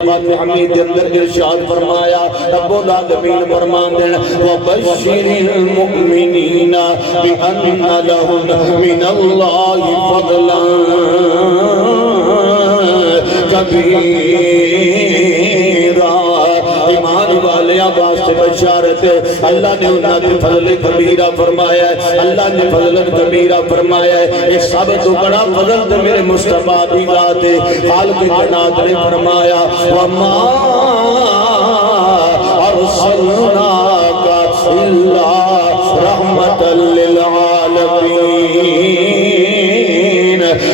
حمید اندر ارشاد فرمایا رب العالمین فرماندے وبشر المؤمنین بان لهم من اللہ فضلا کبیرا ایمان والے واسطے بشارت ہے اللہ نے انہاں نے فضل کبیرہ فرمایا ہے اللہ نے فضل کبیرہ فرمایا ہے یہ سب تو بڑا فضل تو میرے مصطفیٰ دی ذات ہے خالق کائنات نے فرمایا وما ارسلناک الا رحمتا للعالمین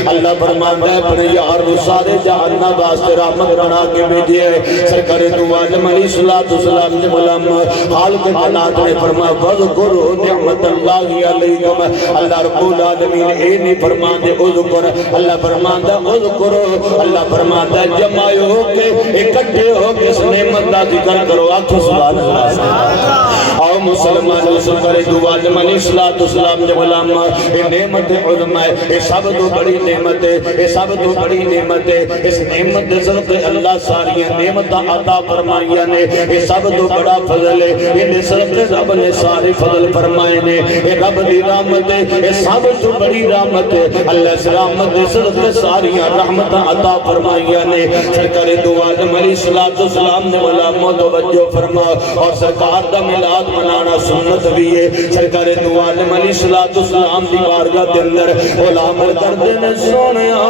اللہ فرماتا ہے اپنے یار وہ سارے جہانہ واسطے رحمت بنا کے بھیجے سرکار دو عالم علیہ السلام نے غلام خالق کائنات نے فرمایا وذکروا نعمت اللہ علیکم اللہ رب العالمین اے نہیں فرماتے اذکر اللہ فرماتا ہے اذکروا اللہ فرماتا ہے جمع ہو کے اکٹھے ہو کے اس نعمت کا ذکر کرو آنکھیں سبحان اللہ آؤ مسلمان سرکار دو عالم علیہ السلام نے غلام اے نعمت عظمہ ہے اے سب تو بڑی نعمت ہے اے سب تو بڑی نعمت ہے اس نعمت صدقے اللہ ساریاں نعمت عطا فرمائیاں نے اے سب تو بڑا فضل ہے انہیں صدقے رب نے سارے فضل فرمائے نے اے رب دی رحمت ہے اے سب تو بڑی رحمت ہے اللہ اس رحمت دے صدقے ساریاں رحمت عطا فرمائیاں نے سرکار دو عالم علیہ السلام نے علامہ توجہ فرما اور سرکار دا میلاد منانا سنت بھی ہے سرکار دو عالم علیہ السلام دی بارگاہ دے اندر علامہ کر دینے سونیا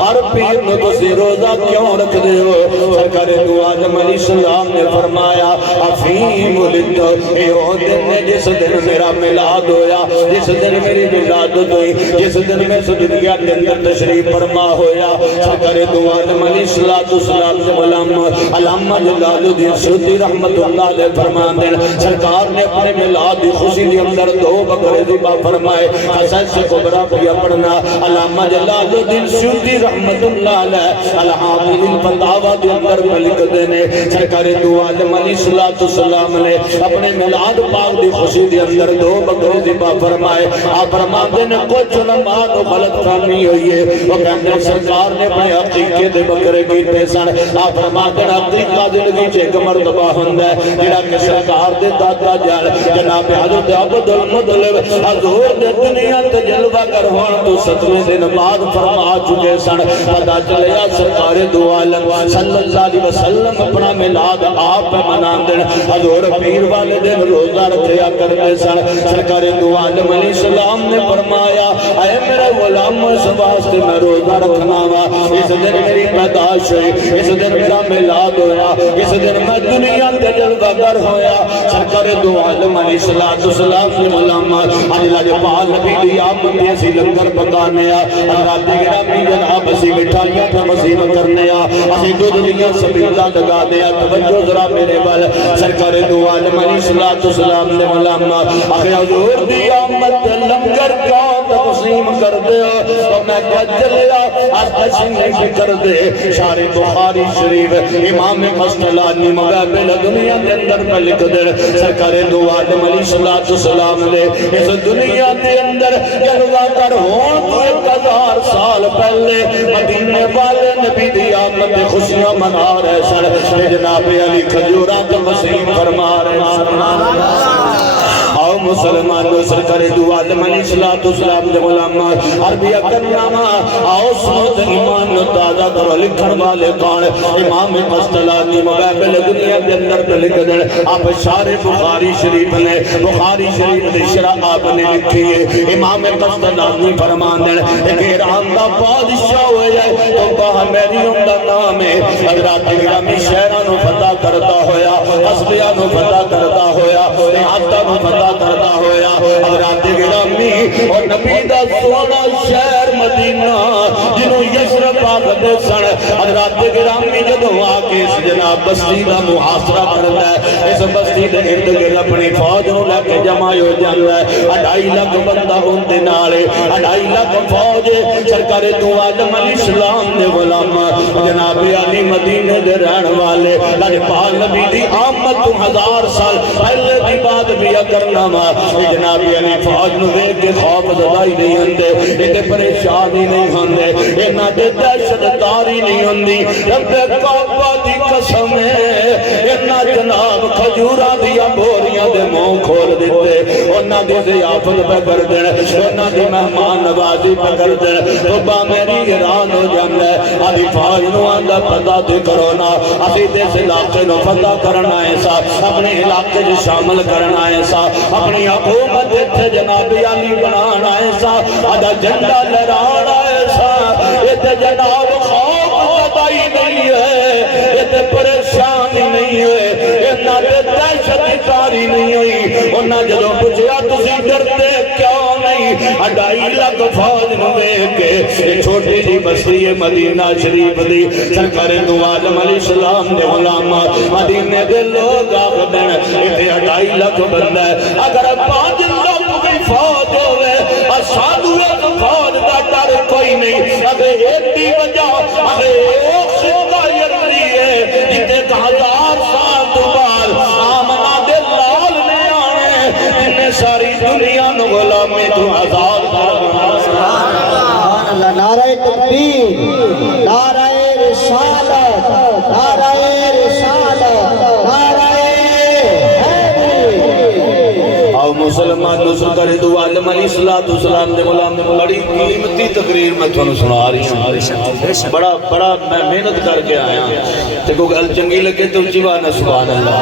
ہر پیر نو تسی روزہ کیوں رکھ دے ہو سرکار دو عالم علیہ السلام نے فرمایا افیم ولد اے وہ دن جس دن میرا میلاد ہویا جس دن میری ولادت ہوئی جس دن میں دنیا کے اندر تشریف فرما ہویا سرکار دو عالم علیہ السلام نے علامہ جلال الدین سیوطی رحمت اللہ علیہ فرماتے ہیں سرکار نے اپنے میلاد کی خوشی کے اندر دو بکرے ذبح فرمائے حسن سے کبرا پڑھیا پڑھنا علامہ جلال الدین سیوطی رحمت اللہ علیہ الحافظ الفتاوی کے اندر لکھ دینے سرکار دو عالم علیہ السلام نے اپنے میلاد پاک دی خوشی کے اندر دو بکرے ذبح فرمائے آپ فرماتے ہیں کچھ علماء کو غلط فہمی ہوئی ہے وہ کہتے ہیں سرکار نے اپنے عقیقے دے بکرے کیتے سن آپ فرماتے ہیں عقیقہ زندگی چ ایک مرتبہ ہوندا ہے جڑا کہ سرکار دے دادا جان جناب حضرت عبد المطلب حضور دے دنیا تے جلوہ گر ہون تو 7ویں دن بعد فرما چکے سن پتہ چلیا سرکار دو عالم صلی اللہ علیہ وسلم اپنا میلاد آپ مناندے حضور پیر والے دن روزہ رکھیا کرتے سن سرکار دو عالم علیہ السلام نے فرمایا اے میرے غلام اس واسطے میں روزہ رکھنا وا اس دن میری پیدائش ہوئی اس دن میرا میلاد ہویا اس دن میں دنیا تے جلوہ گر ہویا سرکار دو عالم علیہ السلام نے غلام اج لاجپال نبی دی آمد تے اسی لنگر پکانے حضرات گرامی جناب اسی مٹھائیاں تقسیم کرنے اسی دودھ دیاں سبیلاں لگا دیا توجہ ذرا میرے ول سرکار دو عالم علیہ السلام نے غلام اخے حضور دی آمد تے لنگر کیا تقسیم کر دے تو میں کہہ چلیا ہر تقسیم نہیں کر دے شارح بخاری شریف امام مصطلانی مغابل دنیا کے اندر میں لکھ دے سرکار دو عالم علیہ السلام نے اس دنیا کے اندر جلوہ گر ہون تو 1000 سال پہلے مدینے والے نبی دی آمد خوشیاں منا رہے سن جناب علی کھجورات وسیم فرما رہے سن آؤ مسلمانوں سرکار دو عالم علیہ السلام دے غلام عربیہ کرنامہ آؤ سنت ایمان تازہ کرو لکھن والے کون امام قسطلانی مغابل دنیا کے اندر پہ لکھ دیں آپ شارح بخاری شریف نے بخاری شریف نے شرح آپ نے لکھی ہے امام قسطلانی فرمان دیں ایک ایران دا بادشاہ ہوئے جائے تو کہا میریوں دا نام ہے حضرات گرامی شہرانوں فتح کرتا ہویا قصبیانوں فتح کرتا ہویا نحاتانوں فتح کرتا ہویا حضرات گرامی اور نبی دا سونا شہر مدینہ جنہوں یسرب آگتے سن حضرات گرامی جدوں آکے اس جناب بستی دا محاصرہ کرتا ہے اس بستی دے ارد گرد اپنی فوج نو لے کے جمع ہو جاتا ہے 2.5 لاکھ بندہ ان دے نالے 2.5 لاکھ فوج سرکار دو عالم علیہ السلام دے غلام جناب علی مدینے دے رہن والے لاجپال نبی دی آمد تو 1000 سال پہلے دی بات بھی کرنا وا جناب علی فوج نو دیکھ کے خوف زدائی نہیں ہوندے تے پریشانی نہیں ہوندے انہاں دے دہشت داری نہیں ہوندی رب کعبہ دی قسم میں انہاں جناب کھجورا دیا بوریاں دے منہ کھول دیتے انہاں دی ضیافت پہ کر دین انہاں دی مہمان نوازی پہ کر دین تو با میری حیران ہو جاندے آدھی فوج نو آندا پتہ تے کرو نا اسی دس علاقے نو فتح کرنا ہے سا اپنے علاقے جو شامل کرنا ہے سا اپنی حکومت تے جناب علی بنانا ہے سا آدھا جھنڈا لہرانا ہے سا یہ تے جناب خوف زدائی نہیں ہے یہ تے پریشانی نہیں ہے یہ نہ تے دہشت کاری نہیں ہوئی انہاں جدوں پوچھیا تسی ڈرتے کیوں نہیں اڈائی لاکھ فوج نو ویکھ کے چھوٹی جی بستی مدینہ شریف دی سرکار دو عالم علیہ السلام دے غلام مدینے دے لوگ آخدن اتنے 2.5 لاکھ بندہ ہے اگر 5 لاکھ بھی فوج ہوئے سادھو ایک فوج دا ڈر کوئی نہیں اگر ایک وجہ اگر ایک شکا یرلی ہے جتے 1000 سال تو بعد آمنہ دے لال نے آنے انہیں ساری دنیا نو غلامی تو آزاد کر سبحان اللہ نعرہ تکبیر نعرہ رسالت نعرہ رسالت نعرہ آؤ مسلمان نصر کرے دو عالم علیہ السلام دے غلام دے بڑی قیمتی تقریر میں تھوڑا سنا رہی ہوں بڑا میں محنت کر کے آیا تے کوئی گل چنگی لگے تو اچھی بانا سبحان اللہ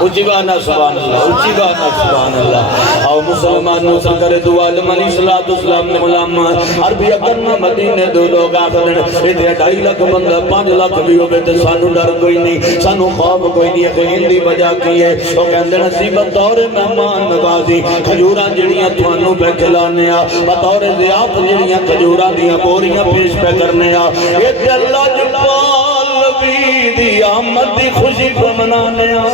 اچھی بانا سبحان اللہ اچھی بانا سبحان اللہ آؤ مسلمان نصر کرے دو عالم علیہ السلام دے غلام عربی اکرنا مدینے دو لوگ آخر اتنے 2.5 لاکھ بندہ 5 لاکھ بھی ہوئے تے سانو ڈر کوئی نہیں سانو خواب کوئی نہیں کوئی ہندی بجا کی ہے تو کہندے نصیبت دور مہمان نوازی کھجوراں جڑیاں تھانوں پہ کھلانے آ بطور ضیافت جڑیاں کھجوراں دیاں بوریاں پیش پہ کرنے آ یہ اللہ جبال نبی دی آمد دی خوشی کو منانے آ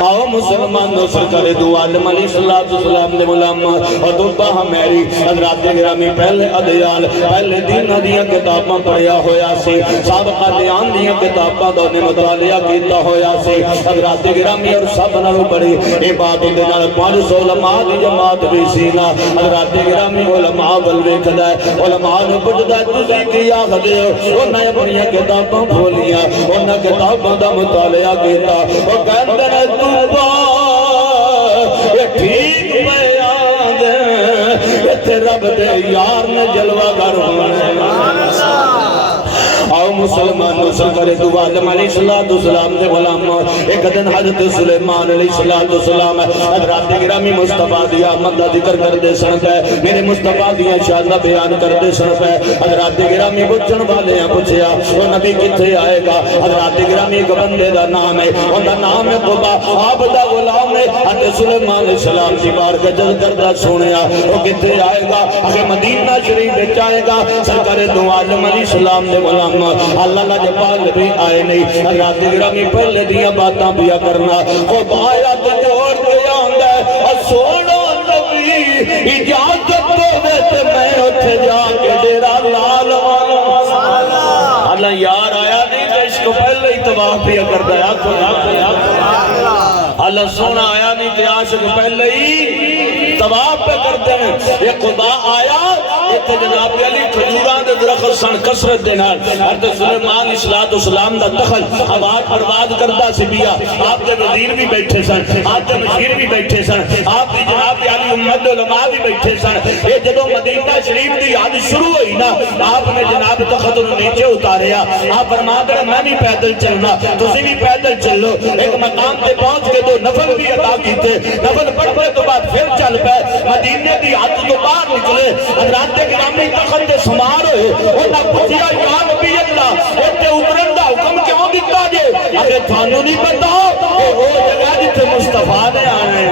آؤ مسلمان نصر کرے دو عالم علیہ السلام دے غلام اور دوبا ہمیری حضرات گرامی پہلے ادیال پہلے دین دیاں کتاباں پڑھیا ہویا سی سابقہ دیان دیاں کتاباں دونے مطالعہ کیتا ہویا سی حضرات گرامی اور سب نالو بڑی عبادت دینار 500 علماء دی جماعت بھی سینا حضرات گرامی علماء بلوے کھدا ہے علماء نے پوچھدا تسی کی آخدے ہو انہاں اپنی کتاباں کھولیاں انہاں کتاباں دا مطالعہ کیتا او کہندے نے تو یہ ٹھیک بیان دے تے رب دے یار نے جلوہ گر ہونے آؤ مسلمان نصر کرے دو عالم علیہ السلام دے غلام ایک دن حضرت سلیمان علیہ السلام حضرات گرامی مصطفیٰ دیا آمد دا ذکر کر دے سن پہ میرے مصطفیٰ دیا شاہدہ بیان کر دے سن پہ حضرات گرامی بچن والے ہیں پوچھیا وہ نبی کتھے آئے گا حضرات گرامی ایک بندے دا نام ہے ان دا نام ہے قبا آپ دا غلام ہے حضرت سلیمان علیہ السلام کی بار کا جل کردہ سونیا وہ کتھے آئے گا اگر مدینہ شریف بچ آئے گا سرکار دو عالم علیہ السلام دے غلام اللہ نہ جبال بھی آئے نہیں حضرات گرامی پہلے دیا باتاں بیا کرنا وہ بایا تو جوڑ کے آنگا ہے اور سوڑو نبی اجازت تو ویسے میں اٹھے جا کے ڈیرا لال اللہ یار آیا نہیں تو اس کو پہلے ہی تباہ بیا کر دیا اللہ سونا آیا نہیں تو عاشق پہلے ہی تباہ پہ کرتے ہیں یہ خدا آیا ایک جناب علی کھجوران دے درخت سن کسرت دینا حضرت سلیمان علیہ السلام دا دخل آباد پرواد کردہ سی بیا آپ کے وزیر بھی بیٹھے سن آپ کے مشیر بھی بیٹھے سن آپ کی جناب علی امت علماء بھی بیٹھے سن یہ جدو مدینہ شریف دی یاد شروع ہوئی نا آپ نے جناب تخت نیچے اتاریا آپ فرما دے میں بھی پیدل چلنا تسی بھی پیدل چلو ایک مقام تے پہنچ کے دو نفل بھی ادا کیتے نفل پڑھنے تو بعد پھر چل پہ مدینہ دی یاد تو باہر نکلے حضرات گرامی تخت سمار ہوئے انہاں پوچھیا یا نبی اللہ اتنے اترن دا حکم کیوں دیتا جے اگر تھانوں نہیں پتا کہ وہ جگہ جتے مصطفیٰ نے آنے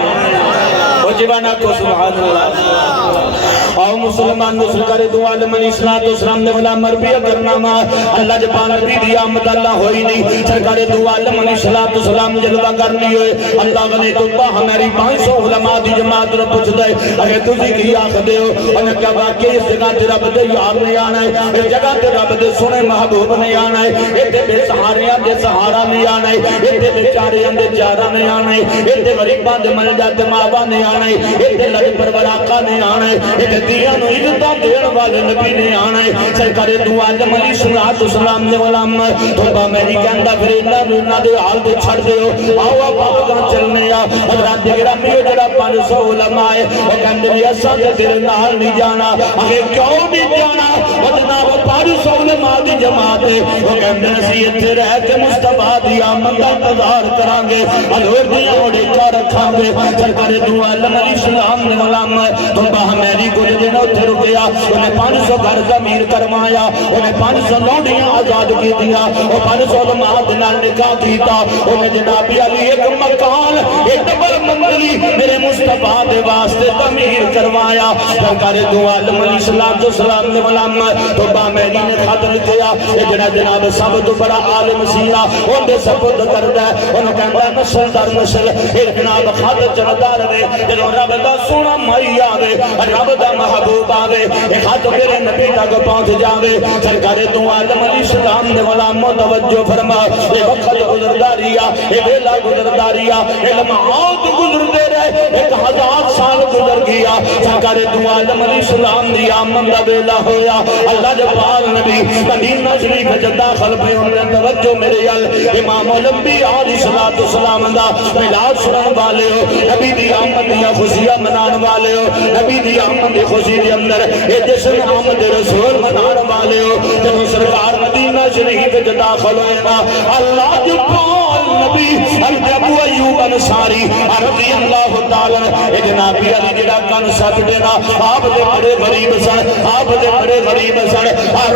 وہ جوانا کو سبحان اللہ آؤ مسلمان نصر کرے دو عالم علیہ السلام نے غلام مربیہ کرنا ماں اللہ جبان نبی دی آمد اللہ ہوئی نہیں سرکار دو عالم علیہ السلام جلوہ کرنی ہوئے اللہ غلی توبہ ہماری 500 علماء دی جماعت رب پوچھ دے اگر تجھے کی آخدے ہو انہیں کہا واقعی اس جگہ تے رب دے یار نہیں آنا ہے اس جگہ تے رب دے سنے محبوب نہیں آنا ہے اس بے سہاریاں دے سہارا نہیں آنا آنا ہے اتنے بیچاریاں دے جاراں نے آنا ہے اتنے غریباں دے ملجا تے ماواں نے آنا ہے اتنے لڑ پروراکاں نے آنا ہے اتنے دیاں نو عزتاں دین والے نبی نے آنا ہے سرکار دو عالم علیہ الصلوۃ والسلام دے غلام توبہ میں نہیں کہندا پھر انہاں دے حال تے چھڑ دیو آؤ آپ چلنے آ حضرات گرامی جڑا 500 علماء ہے وہ کہندے نے اساں تے تیرے نال نہیں جانا اگے کیوں نہیں جانا جناب 500 علماء دی جماعت ہے وہ کہندے اسی ایتھے رہ کے مصطفیٰ دی آمد دا انتظار کران گے حضور دی اڑیکا رکھاں گے سرکار دو عالم علیہ السلام دے غلام توبہ میری کچھ دن اوتھے رکیا انہیں 500 گھر تعمیر کروایا انہیں 500 لونڈیاں آزاد کیتیاں وہ 500 علماء دے نال نکاح کیتا انہیں جناب علی ایک مکان ایک ڈبل منزلی میرے مصطفیٰ دے واسطے تعمیر کروایا سرکار دو عالم علیہ السلام دے غلام توبہ میری نے خط لکھیا اے جڑا جناب سب تو بڑا عالم سینا اون دے سپرد کردا ہے اونوں کہندا نسل در نسل اے جناب خط چلدا رہے جدوں رب دا سونا مائی آوے رب دا محبوب آوے اے خط میرے نبی تک پہنچ جاوے سرکار دو عالم علیہ السلام دے غلام توجہ فرما اے وقت گزردا رہیا اے ویلا گزردا رہیا اے لمحات گزردے رہے 1000 سال گزر گیا سرکار دو عالم علیہ السلام دی آمد دا ویلا ہویا اللہ دے پاک نبی مدینہ شریف وچ داخل پے ہوندے توجہ میرے ال امام الانبیاء علیہ الصلوۃ والسلام دا میلاد سنن والے ہو نبی دی آمد دی خوشیاں منان والے ہو نبی دی آمد دی خوشی دے اندر اے جشن آمد رسول منان والے ہو جب سرکار مدینہ شریف وچ داخل ہوئے نا اللہ دے پاک نبی حضرت ابو ایوب انصاری رضی اللہ تعالی اے جناب علی جڑا کن سب دینا آپ دے بڑے غریب سن آپ دے بڑے غریب سن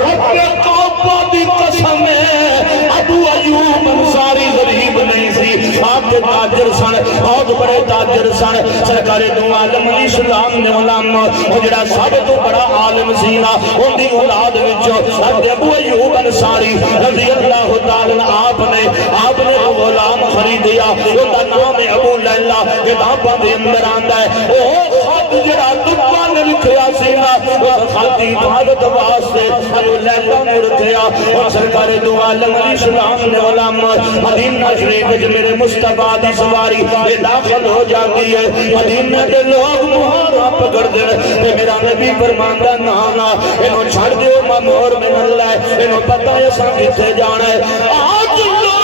رب کعبہ دی قسم ہے ابو ایوب انصاری غریب نہیں سی آپ دے تاجر سن بہت بڑے تاجر سن سرکار دو عالم علیہ السلام دے غلام او جڑا سب تو بڑا عالم سی نا اون دی اولاد وچ حضرت ابو ایوب انصاری رضی اللہ تعالی آپ نے غلام خریدیا اون دا نام ہے ابو لیلا کتاباں دے اندر آندا ہے او خط جڑا تبا نے لکھیا سی نا او خط عبادت واسطے ابو لیلا نے رکھیا اور سرکار دو عالم علیہ السلام نے غلام مدینہ شریف وچ میرے مصطفیٰ دی سواری اے داخل ہو جاتی ہے مدینہ دے لوگ مہارا پکڑ دے تے میرا نبی فرماندا نا نا اینو چھڑ دیو مامور میں اللہ ہے اینو پتہ ہے اساں کتے جانا ہے آج لوگ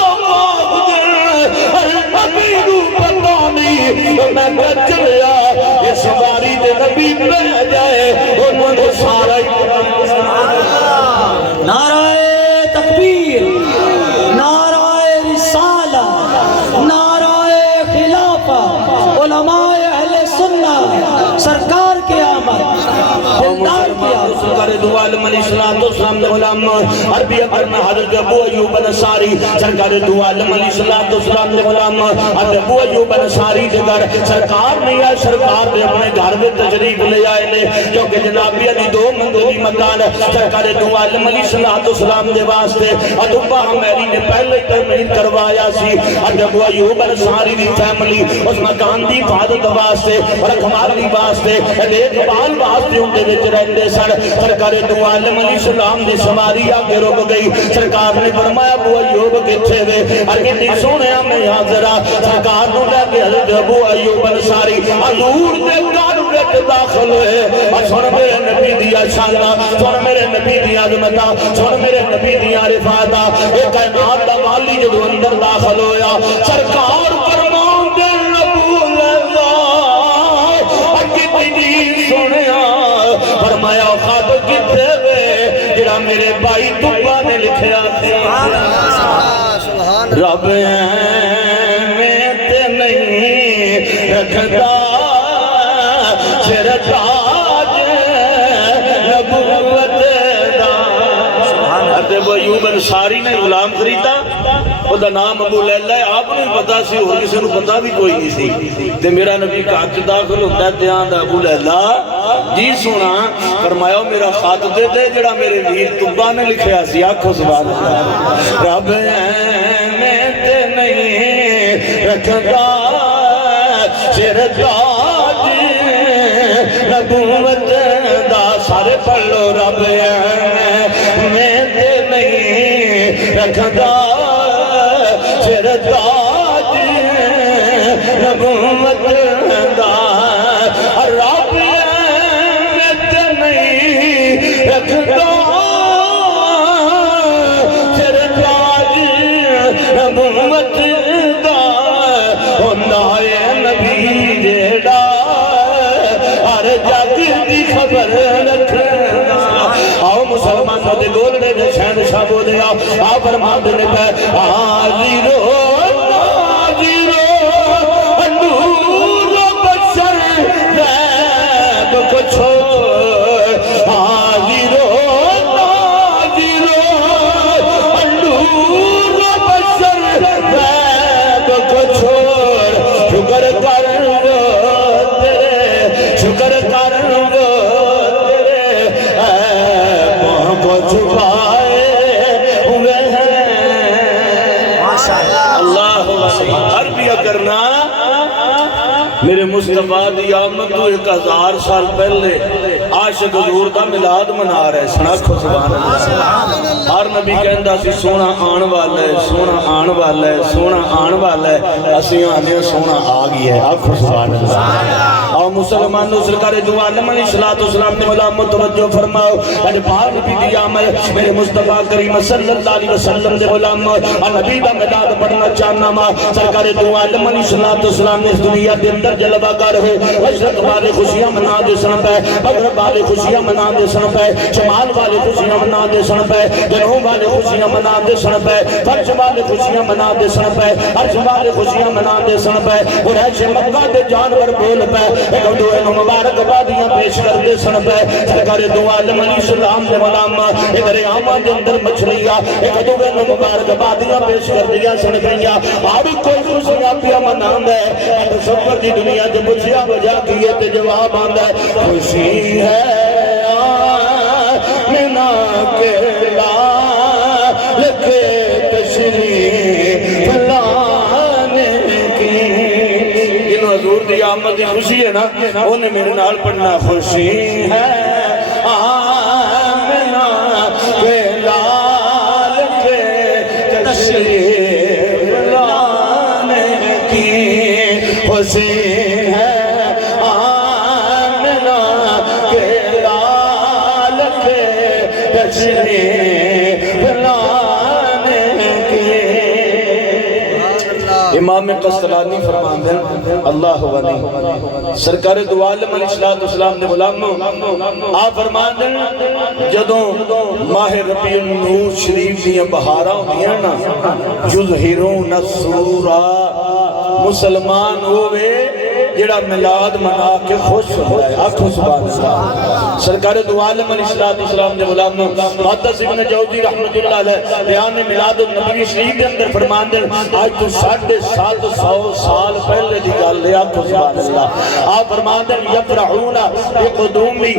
نبی نو پتہ نہیں میں چلیا یہ سواری دے نبی بہ جائے انہوں نے سارا نعرہ تکبیر نعرہ رسالت نعرہ خلافہ علماء اہل سنت سرکار کے آمد دلدار کی آمد سرکار دو عالم علیہ السلام دے غلام عربی کرنا حضرت ابو ایوب انصاری سرکار دو عالم علیہ السلام دے غلام حضرت ابو ایوب انصاری دے گھر سرکار نہیں آئے سرکار دے اپنے گھر میں تشریف لے آئے لے کیونکہ جناب علی 2 منزلی مکان سرکار دو عالم علیہ السلام دے واسطے ادوبہ میری نے پہلے تعمیر کروایا سی حضرت ابو ایوب انصاری دی فیملی اس مکان دی حفاظت واسطے رکھوالی واسطے دیکھ بھال واسطے ان دے وچ رہندے سن سرکار دو عالم علیہ السلام دی سواری آگے رک گئی سرکار نے فرمایا ابو ایوب کتھے وے ارگندی سونیا میں حاضرہ سرکار نو لے کے حضرت ابو ایوب انصاری حضور دے گھر وچ داخل ہوئے اور سن میرے نبی دی شاناں سن میرے نبی دی عظمتاں سن میرے نبی دی رفعتاں اے کائنات دا والی جدوں اندر داخل ہویا سرکار فرمان دے رسول اللہ کتنی سنیا فرمایا خط کتے وے جڑا میرے بھائی تبا نے لکھیا سی رب میں تے نہیں رکھدا سر تاج نبوت دا حضرت ابو ایوب انصاری نے غلام خریدا او دا نام ابو لیلا ہے آپ نے پتا سی اور کسی نو پتا بھی کوئی نہیں سی تے میرا نبی کاج داخل ہوندا ہے دھیان دا ابو لیلا جی سونا فرمایا میرا خط دے دے جڑا میرے ویر تبا نے لکھیا سی آکھو سبحان اللہ رب میں تے نہیں رکھدا سر تاج نبوت دا سارے پڑھ لو رب میں تے نہیں رکھدا پھر تاج نبوت دا رب اہمیت نہیں رکھتا پھر تاج نبوت دا ہوندا ہے نبی جیڑا ہر جگ دی خبر رکھنا آؤ مسلمانوں دے گولڑے دے شہنشاہ بولے آ فرماندے نے پہ حاضر نور بشر غیب کو چھوڑ حاضر نور بشر غیب کو چھوڑ شکر کر وہ تیرے شکر کر وہ تیرے عیبوں کو چھپائے ہوئے ہیں اللہ عربیہ کرنا میرے مصطفیٰ دی آمد تو 1000 سال پہلے عاشق حضور دا میلاد منا رہے سناکھو سبحان اللہ ہر نبی کہندا سی سونا آن والا ہے سونا آن والا ہے سونا آن والا ہے اسی آنے سونا آ گیا ہے آکھو سبحان اللہ اور مسلمانوں سرکار دو عالم علیہ السلام نے مولا متوجہ فرماؤ اج پاک نبی دی آمد میرے مصطفیٰ کریم صلی اللہ علیہ وسلم دے غلام اور نبی دا میلاد پڑھنا چاہنا ماں سرکار دو عالم علیہ السلام نے اس دنیا دے اندر جلوہ گر ہوئے عشرت والے خوشیاں منا دے سن پہ مغرب والے خوشیاں منا دے سن پہ شمال والے خوشیاں منا دے سن پہ جنوب والے خوشیاں منا دے سن پہ فرش والے خوشیاں منا دے سن پہ عرش والے خوشیاں منا دے سن پہ قریش مکہ دے جانور بول پہ ایک دوئے نو مبارک بادیاں پیش کر دے سن پہ سرکار دو عالم علیہ السلام دے غلام ایک دریاواں دے اندر مچھلیاں ایک دوئے نو مبارک بادیاں پیش کر دیا سن پہیاں آبی کوئی خوشیاں پیا منا دے اور سفر دی دنیا جب بچیا بجا کیے تے جواب آندہ ہے خوشی ہے آمنہ کے لال کے تشریف لانے کی جنہوں حضور دی آمد دی خوشی ہے نا انہیں میرے نال پڑھنا خوشی ہے آمنہ کے لال کے تشریف لانے کی خوشی ہے آمنہ کے لال کے تشریف لانے کی امام قسطلانی فرماندے اللہ ولی سرکار دو عالم علیہ السلام نے غلام آپ فرماندے جدوں ماہ ربیع النور شریف دیا بہاراں ہوندیاں نا یظہرون السورہ مسلمان ہوئے جڑا میلاد منا کے خوش ہوئے آنکھوں سبحان اللہ سرکار دو عالم علیہ السلام نے غلام محدث ابن جوزی رحمت اللہ علیہ بیان میلاد النبی شریف کے اندر فرمان دیں آج تو 750 سال پہلے دی گل ہے آنکھوں سبحان اللہ آپ فرمان دیں یفرحون بقدومی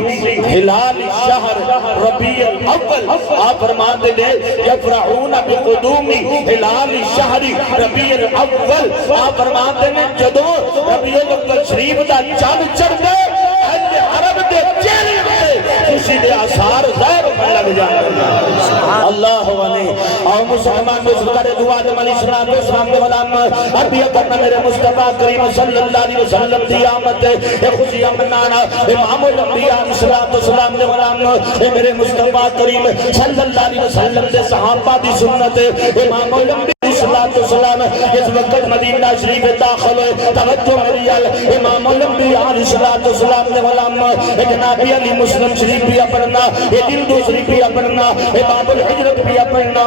ہلال شہر ربیع الاول آپ فرمان دیں یفرحون بقدومی ہلال شہر ربیع الاول آپ فرمان دیں جدوں ربیع الاول شریف دا چاند چڑھ گئے اہل عرب دے چہرے پہ خوشی دے آثار ظاہر ہونے لگ جانے اللہ علیہ اور مسلمان میں سرکار دو عالم علیہ السلام دے غلام عربیہ کرنا میرے مصطفیٰ کریم صلی اللہ علیہ وسلم دی آمد اے خوشیاں منانا امام الانبیاء علیہ السلام دے غلام اے میرے مصطفیٰ کریم صلی اللہ علیہ وسلم دے صحابہ دی سنت امام الانبیاء السلام اس وقت مدینہ شریف داخل ہوئے توجہ میری امام الانبیاء علیہ السلام نے غلام جناب علی مسلم شریف بھی پڑھنا یہ دل دوسری بھی پڑھنا امام الحجرت بھی پڑھنا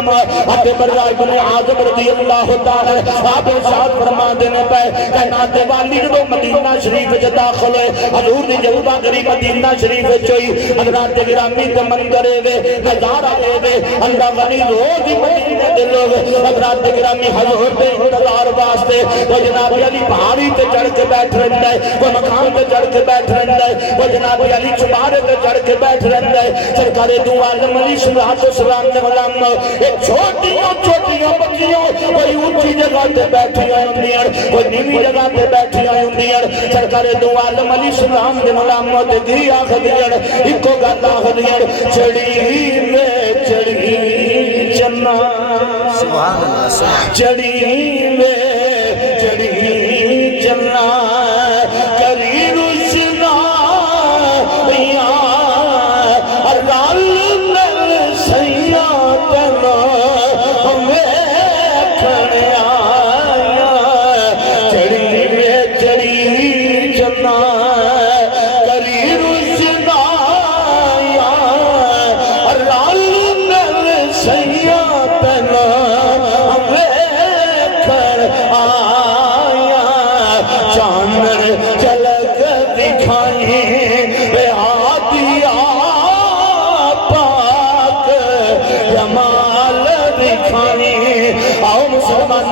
اب برا ابن عازب رضی اللہ تعالی آپ ارشاد فرما دینے پہ کائنات والی جو مدینہ شریف جو داخل ہوئے حضور دی جلوہ گری مدینہ شریف چوئی حضرات گرامی کے منظرے وے نظارہ وے اللہ غنی روز دی مدینہ دے لوگ حضرات گرامی حضور دے انتظار واسطے وہ جناب علی پہاڑی تے چڑھ کے بیٹھ رہندا ہے وہ مقام تے چڑھ کے بیٹھ رہندا ہے وہ جناب علی چبارے تے چڑھ کے بیٹھ رہندا ہے سرکار دو عالم علیہ السلام نے غلام ایک چھوٹیاں بچیاں کوئی اونچی جگہ تے بیٹھی ہوندیاں کوئی نیوی جگہ تے بیٹھی ہوندیاں سرکار دو عالم علیہ السلام نے غلام تے دی آکھدیاں اکو گل آکھدیاں چڑھی وے چڑھی چنا چڑی وے چڑی چلنا کری رشنا رل مل سیا تنا ویکھن آیا چڑی وے چڑی چلنا کری رشنا رل مل سیا تنا ویکھن آیا چانن جلک دکھائی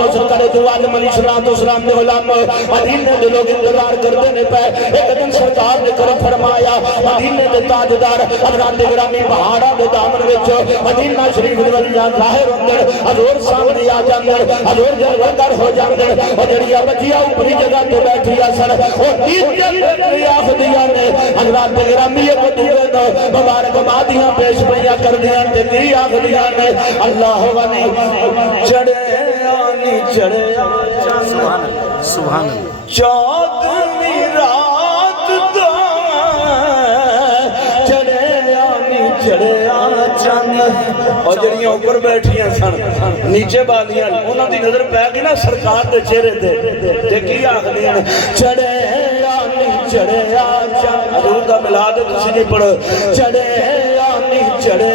سرکار دو عالم علیہ السلام نے غلام مدینے دے لوگ انتظار کرتے نے پہ ایک دن سرکار نے کرم فرمایا مدینے دے تاجدار حضرات گرامی پہاڑاں دے دامن وچ مدینہ شریف دے ولی جان ظاہر ہوندے حضور سامنے آ جاندے حضور جلوگر ہو جاندے او جڑی بچیاں اوپری جگہ تے بیٹھی سن او نیچے بیٹھی آخدیاں نے حضرات گرامی ایک دوسرے نو مبارک بادیاں پیش پیاں کردیاں تے کی آخدیاں نے اللہ غنی چڑھے چڑھے سبحان اللہ چودھویں رات دا چڑھے چڑھے چند اور جڑیاں اوپر بیٹھیاں سن نیچے بالیاں انہاں دی نظر پہ گئی نا سرکار دے چہرے تے کی آخدیاں چڑھے چڑھے چند حضور دا ملاد تسی نہیں پڑھو چڑھے چڑھے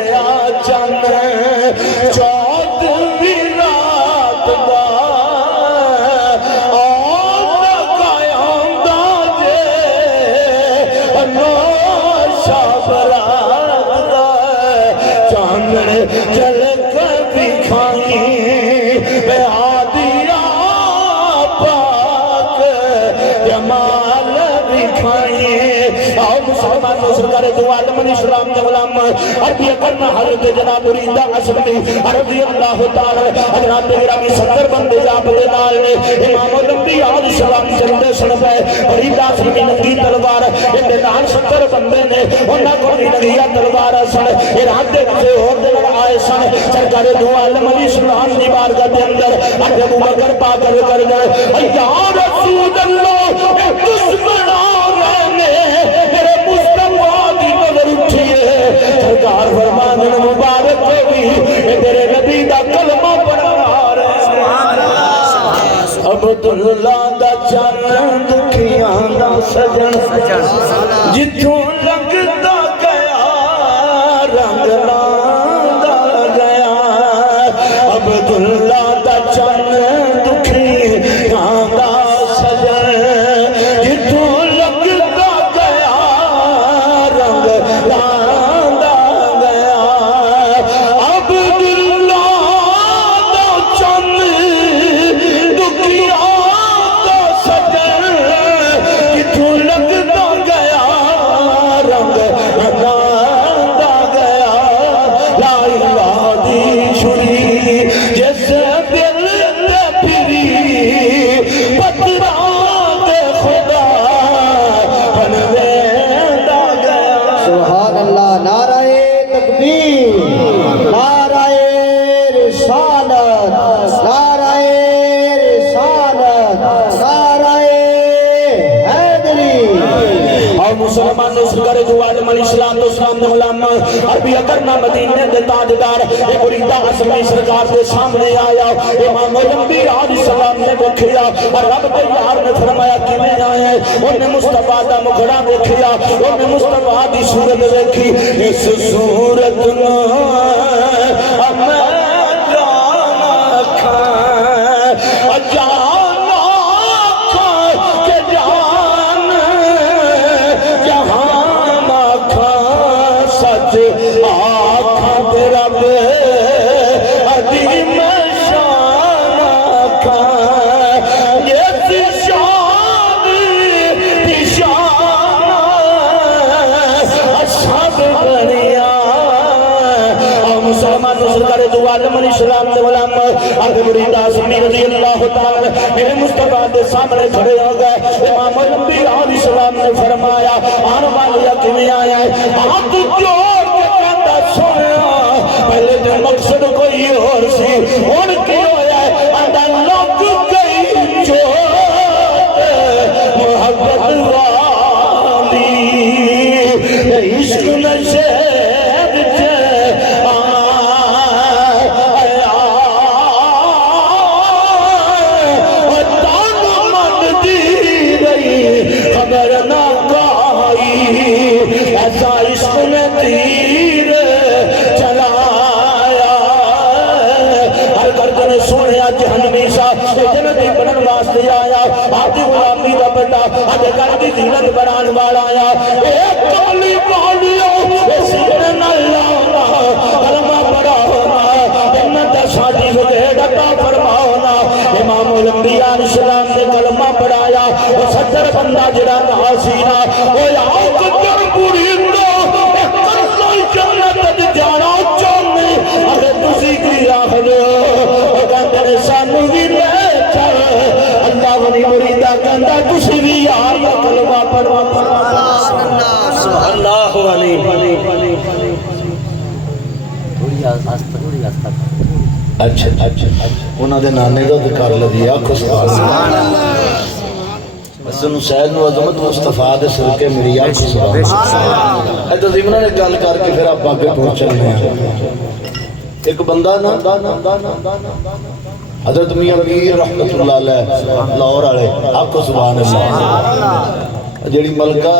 چند چودھویں رات دا جلک دکھائی بہادیا پاک جمال دکھائی آؤ مسلمان سرکار دو عالم علیہ السلام نے غلام عربی کرنا حضرت جناب مریدہ عصمی رضی اللہ تعالی حضرات گرامی 70 بندے آپ دے نال نے امام الانبیاء علیہ السلام چلتے سن پے مریدہ عصمی ننگی تلوار اندے نال 70 بندے نے انہاں کو ننگیا تلوار سن ارادے کسے اور دے آئے سن سرکار دو عالم علیہ السلام دی بارگاہ دے اندر ابو بکر پاک کر گئے یا رسول اللہ دشمنا رہنے میرے مصطفیٰ دی نظر اٹھیے سرکار فرمانے مبارک ہوگی میرے نبی دا کلمہ پڑھا رہے عبداللہ دا چان دکھیاں دا سجن جتوں لگتا گیا رنگ لاندہ گیا عبداللہ دا چان دکھیاں دا سجن جتوں لگتا گیا رنگ لاندہ گیا عبداللہ دا چان دکھیاں دا سجن جتوں لگتا گیا رنگ لاندہ گیا لا الہ دی چھری جس دل تے پھری پتران دے خدا بنویندا گیا سبحان اللہ نعرہ تکبیر نعرہ رسالت نعرہ رسالت نعرہ حیدری اور مسلمان نے سرکار دو عالم علیہ السلام نے غلام عربی کرنا مدینے دے تاجدار ایک مریدہ عصمی سرکار دے سامنے آیا امام الانبیاء علیہ السلام نے دیکھیا اور رب کے یار نے فرمایا کیویں آئے انہیں مصطفیٰ دا مکھڑا دیکھیا انہیں مصطفیٰ دی صورت دیکھی اس صورت میں میں جانا کھا کہ جان جہان آکھا سچ آکھا تے رب عظیم شان آکھا جس شان دی شان اشہد بنیا اور مسلمان سرکار دو عالم علیہ السلام نے غلام عرب مریدہ عصمی رضی اللہ تعالی میرے مصطفیٰ دے سامنے کھڑے ہو گئے امام الانبیاء علیہ السلام نے فرمایا آن والیا کیویں آیا ہے ہاتھ جوڑ کے کہندا سنیا پہلے تے مقصد کوئی اور سی ہن جہنمی سا جنتی بنن واسطے آیا آج غلامی دا بیٹا آج گھر دی زینت بنان والا آیا اے کالی مالیو اے سینے نہ لاؤنا کلمہ پڑھا ہونا جنت ساڈی وجہ عطا فرماؤنا امام الانبیاء علیہ السلام نے کلمہ پڑھایا وہ 70 بندہ جڑا ناسینا او آؤ کدر پوریندو جنت جانا چاہنے اگر تسی کی آخر کہتے سانو بھی لے چل اللہ ولی مریدہ کہتا تسی بھی آیا کلمہ پڑھوا اللہ علی اچھا انہاں دے نانے دا ذکر لگیا آنکھو سبحان اللہ حسن حسین نو عظمت مصطفیٰ دے صدقے میری آنکھو سبحان اللہ اے تو زمنہ نے گل کر کے پھر آپ آگے پہنچنے ہیں ایک بندہ نا حضرت میاں میر رحمت اللہ علیہ لاہور والے آنکھو سبحان اللہ جیڑی ملکہ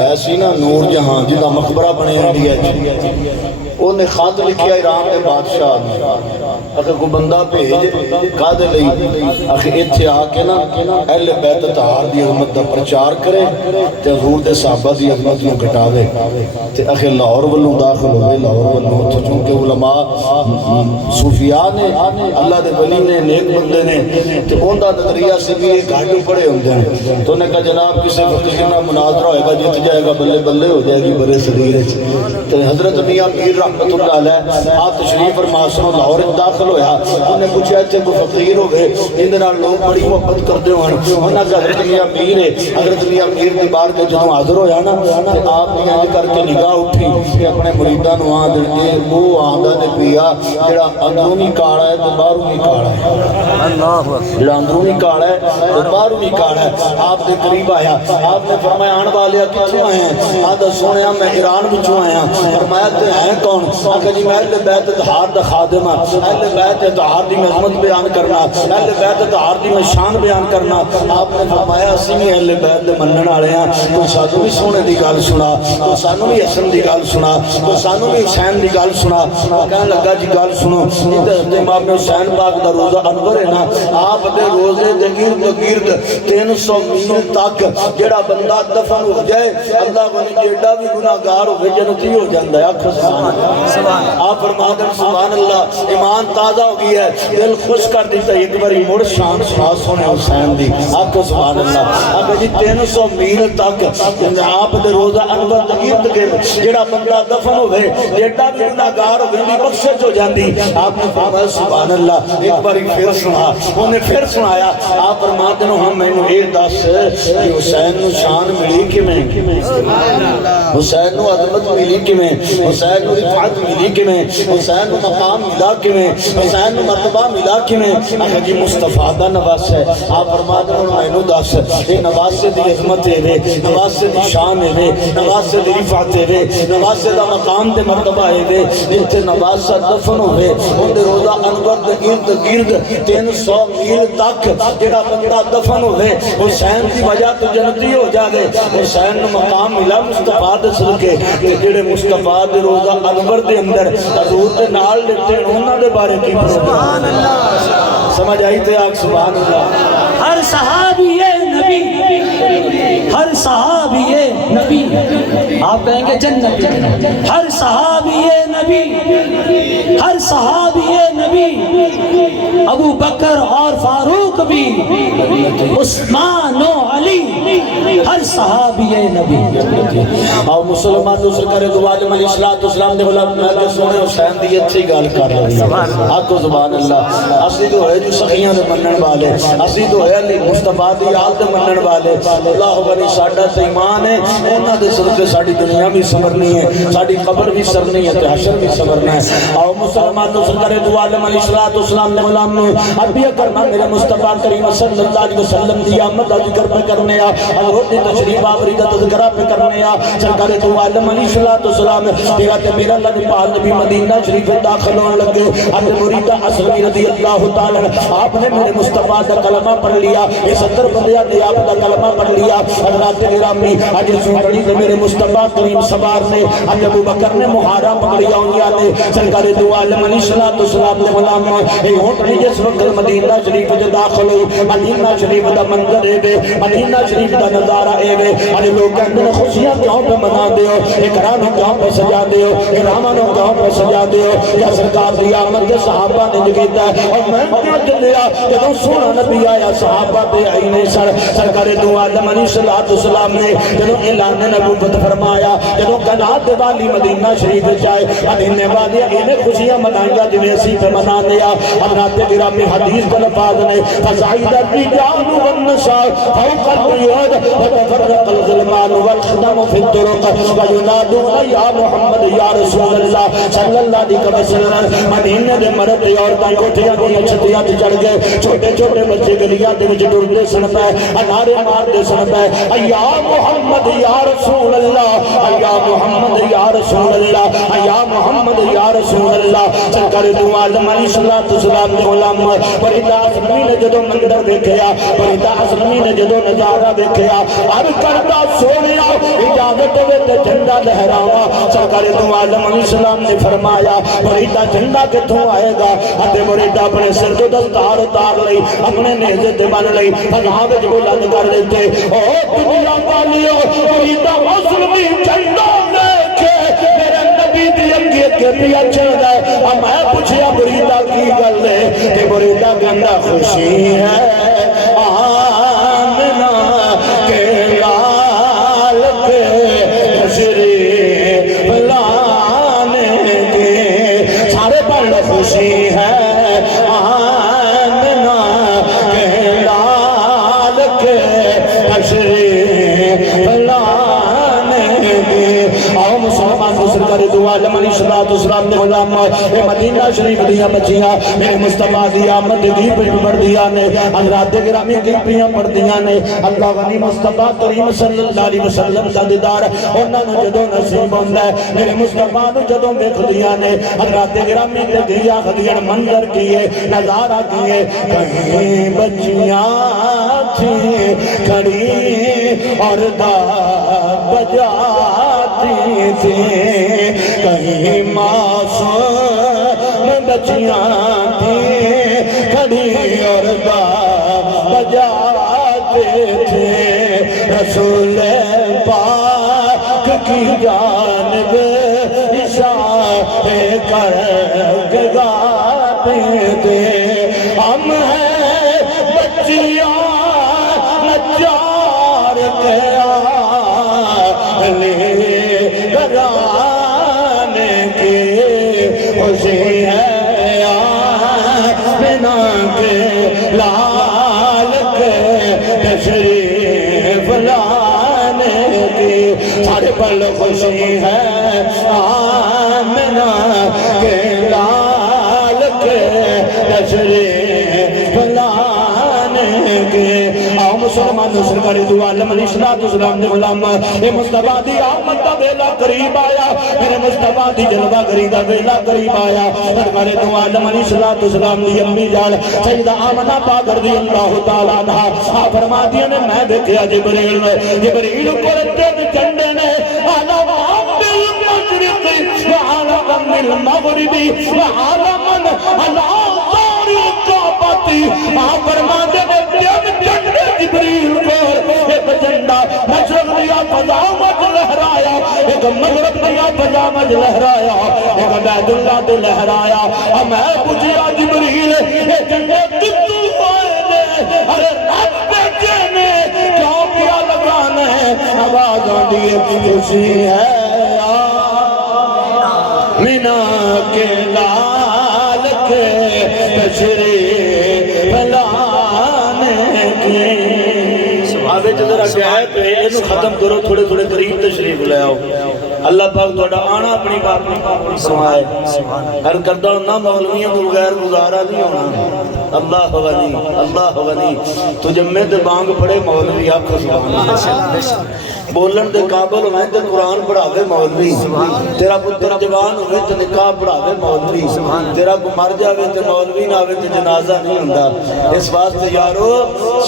ایسی نا نور جہاں جدا مقبرہ بنے انڈیا انہیں خط لکھیا ایران کے بادشاہ نے اگر کوئی بندہ بھیج کہا دے لئی اگر اتھے آکے نا اہل بیت طہار دی عظمت دا پرچار کرے تے حضور دے صحابہ دی عظمت نو گھٹاوے تے اگر لاہور والوں داخل ہوئے لاہور والوں تو چونکہ علماء صوفیاء نے اللہ دے ولی نے نیک بندے نے تے ان دا نظریہ سے بھی ایک گھاٹو پڑے ہوندے ہیں تو انہیں کہا جناب کسی فقیر نہ مناظرہ ہوئے گا جیت جائے گا بلے بلے ہو جائے گی برے صغیرے تو حضرت میاں میر رحمت اللہ علیہ آپ تشریف اور معاصروں لاہور داخل ہویا انہیں پوچھا چھے کوئی فقیر ہو گئے اندنا لوگ بڑی محبت کرتے ہوئے انہاں کہ حضرت میاں میر ہے حضرت میاں میر کی بار کے جنہوں حاضر ہویا نا کہ آپ نے آج کر کے نگاہ اٹھی کہ اپنے مریدان وہاں دے وہ آندہ دے پیا جڑا اندرونی کاڑا ہے تو باہرونی کاڑا ہے جڑا اندرونی کاڑا ہے تو باہرونی کاڑا ہے آپ نے قریب آیا آپ نے فرمایا آن والے کتوں آئے ہیں آدھا سونیا میں ایران بچوں آیا فرمایا تے ہیں کون آکھا جی میں اہل بیت اتحاد دا خادمہ اہل بیت اتحاد دی میں عظمت بیان کرنا اہل بیت اتحاد دی میں شان بیان کرنا آپ نے فرمایا اسی میں اہل بیت دے منن والے ہیں تو سانو بھی سونے دی گل سنا تو سانو بھی حسن دی گل سنا تو سانو بھی حسین دی گل سنا کہنے لگا جی گل سنو امام حسین پاک دا روزہ انور ہے نا آپ دے روزے دے گرد 300 میل تک جڑا بندہ دفن ہو جائے اللہ کو جیڑا بھی گناہگار ہوئے جنتی ہو جاندہ ہے آنکھو سبحان آپ فرما دیں سبحان اللہ ایمان تازہ ہو گئی ہے دل خوش کر دیتا ہے ایک باری مڑ شان سناس ہونے حسین دی آنکھو سبحان اللہ آپ جی 300 میل تک آپ دے روزہ انور تغیر تغیر جڑا بندہ دفن ہوئے جیڑا بھی گناہگار ہوئے بھی بخشش ہو جاندی آپ نے فرمایا سبحان اللہ ایک باری پھر سنا انہیں پھر سنایا آپ فرما دیں ہم میں نے ایک دس کہ حسین نو شان ملی کہ میں حسین نو عظمت ملی کہ میں حسین نو رفعت ملی کہ میں حسین نو مقام ملا کہ میں حسین نو مرتبہ ملا کہ میں اگر جی مصطفیٰ دا نواس ہے آپ فرما دیں میں نو دس یہ نواس سے دی عظمت ہے نواس سے دی شان ہے نواس سے دی رفعت ہے نواس سے دا مقام دے مرتبہ ہے جنتے نواس سے دفن ہوئے ان دے روزہ انور دے گرد گرد 300 میل تک جڑا بندہ دفن ہوئے حسین کی وجہ تو جنتی ہو جائے حسین نو مقام ملا مصطفیٰ دے صدقے کہ جڑے مصطفیٰ دے روزہ انور دے اندر حضور دے نال لیتے ہیں انہوں نے بارے کی سبحان اللہ سمجھ آئی تے آگ سبحان اللہ ہر صحابی نبی ہر صحابی نبی آپ کہیں گے جنت ہر صحابی نبی ہر صحابی نبی ابو بکر اور فاروق بھی عثمان و علی ہر صحابی نبی اور مسلمان دوسر کرے دو عالم علیہ السلام دے غلام میں سونے حسین دی اچھی گال کر رہی ہے آپ کو سبحان اللہ اسی تو ہے جو سخیاں دے منن والے اسی تو ہے علی مصطفیٰ دی آل دے منن والے اللہ بنی ساڑھا سے ایمان ہے انہاں دے صدقے ساڑھی دنیا بھی سمرنی ہے ساڑھی قبر بھی سرنی ہے حشر بھی سمرنا ہے اور مسلمان دوسر کرے دو عالم علیہ السلام دے غلام میں عربیہ کرنا میرے مصطفیٰ کریم صلی اللہ علیہ وسلم دی آمد ذکر پہ کرنے آ حضرت تشریف آوری دا تذکرہ پہ کرنے آ سرکار تو عالم علیہ السلام تیرا تے میرا اللہ پاک نبی مدینہ شریف داخل ہونے لگے اب مرید اسلمی رضی اللہ تعالی آپ نے میرے مصطفیٰ کا کلمہ پڑھ لیا یہ 70 بندیاں نے آپ کا کلمہ پڑھ لیا حضرات گرامی آج سنتنی سے میرے مصطفیٰ مصطفیٰ کریم سوار نے حضرت ابو بکر نے مہارا پکڑیا ہویا نے سرکار دو عالم علیہ السلام نے غلام اے اونٹنی جس وقت مدینہ شریف جو داخل ہوئی مدینہ شریف دا منظر اے وے مدینہ شریف دا نظارہ اے وے ارے لوگ کہندے نے خوشیاں کیوں پہ منا دیو اکرام کیوں پہ سجا دیو ارامانوں کیوں پہ سجا دیو یا سرکار دی آمد کے صحابہ نے جگیتا ہے اور میں کیوں دلیا جدوں سونا نبی آیا صحابہ دے آئینے سرکار دو عالم علیہ السلام نے جدوں اعلان نبوت فرمایا جدوں قنات والی مدینہ شریف جائے مدینے والی انہیں خوشیاں منائیاں جنہیں اسی پہ منا دیا حضرات گرامی حدیث کا لفاظ نے فزائد الرجال والنساء فوق القیود وتفرق الظلمان والخدم في الطرق وينادون یا محمد یا رسول اللہ صلی اللہ علیہ وسلم مدینے دے مرد عورتاں کوٹھیاں دیا چھتیاں چڑھ گئے چھوٹے چھوٹے بچے گلیاں دے وچ ٹردے سن پے انارے مارتے سن پے یا محمد یا رسول اللہ یا محمد یا رسول اللہ یا محمد یا رسول اللہ سرکار دو عالم علیہ السلام دے غلام فرید اسلمی نے جدوں منظر دیکھیا فرید اسلمی نے جدوں نظارہ دیکھیا اب کرتا سونیا اجازت ہوے تے جھنڈا لہراوا سرکار دو عالم علیہ السلام نے فرمایا فریدا جھنڈا کتھوں آئے گا اتے فریدا اپنے سر تو دستار اتار لئی اپنے نیزے تے بن لئی فضا وچ بلند کر دیتے او دنیا والیو فریدا اسلمی جھنڈا لے کے میرے نبی دی اگے کے پیا چل گئے اب میں پوچھیا فریدا کی گل ہے کہ فریدا کہندا خوشی ہے آمنہ کے لال کے تشریف لانے کے سارے پڑھ خوشی ہے آمنہ کے لال کے تشریف لانے کے آؤ مسلمان سرکار دو عالم علیہ السلام نے غلام اے مدینہ شریف دیا بچیاں میرے مصطفیٰ دی آمد دی پڑھ دیا نے حضرات گرامی گیپیاں پڑھ دیا نے اللہ غنی مصطفیٰ کریم صلی اللہ علیہ وسلم کا دیدار انہاں نو جدوں نصیب ہوندا ہے میرے مصطفیٰ نو جدوں ویکھ دیا نے حضرات گرامی تے دیا خدیان منظر کیے نظارہ کیے کہیں بچیاں تھیں کھڑی اور دا بجاتی تھیں کہیں معصوم بچیاں تھیں کھڑی اور دا بجاتے تھے رسول پاک کی جانب اشارے کر کے گاتے تھے ہم ہیں بچیاں نجار کے گرانے کی خوشی ہے آمنہ کے لال کے تشریف لانے کی سارے پل خوشی ہے آمنہ کے لال کے تشریف لانے کی آؤ مسلمان سرکار دو عالم علیہ السلام نے غلام اے مصطفیٰ دی آمد دا ویلا قریب آیا میرے مصطفیٰ دی جلوہ گری دا ویلا قریب آیا سرکار دو عالم علیہ السلام دی امی جان سیدہ آمنہ پاک رضی اللہ تعالیٰ عنہ فرما دیا نے میں دیکھیا جبریل کو تین جھنڈے نے عالم بالمشرق وعالم بالمغربی وعالم علی ساری کعبتی آپ فرما دیا نے تین جھنڈے جبریل کو ایک جھنڈا مشرق دیا فضا مج لہرایا ایک مغرب دیا فضا مج لہرایا ایک بیت اللہ دے لہرایا اب میں پوچھیا جبریل ایک جھنڈے کتوں آئے نے ارے رب بیٹے نے کیوں پیا لگانا ہے آواز آدھی خوشی ہے آمنہ کے لال کے تشریف لانے کی آگے جدر آگے آئے تو انہوں ختم کرو تھوڑے تھوڑے قریب تشریف لے آؤ اللہ پاک توڑا آنا اپنی بات سمائے ہر کردہ نہ مولویوں کو بغیر گزارا نہیں ہونا اللہ غنی اللہ غنی تو جب میں بانگ پڑے مولوی آنکھو سبحان اللہ بولن دے قابل ہوئے تو قرآن پڑھاوے مولوی تیرا پتر جوان ہوئے تو نکاح پڑھاوے مولوی تیرا کو مر جاوے تو مولوی نہ ہوئے تو جنازہ نہیں ہوندہ اس واسطے یارو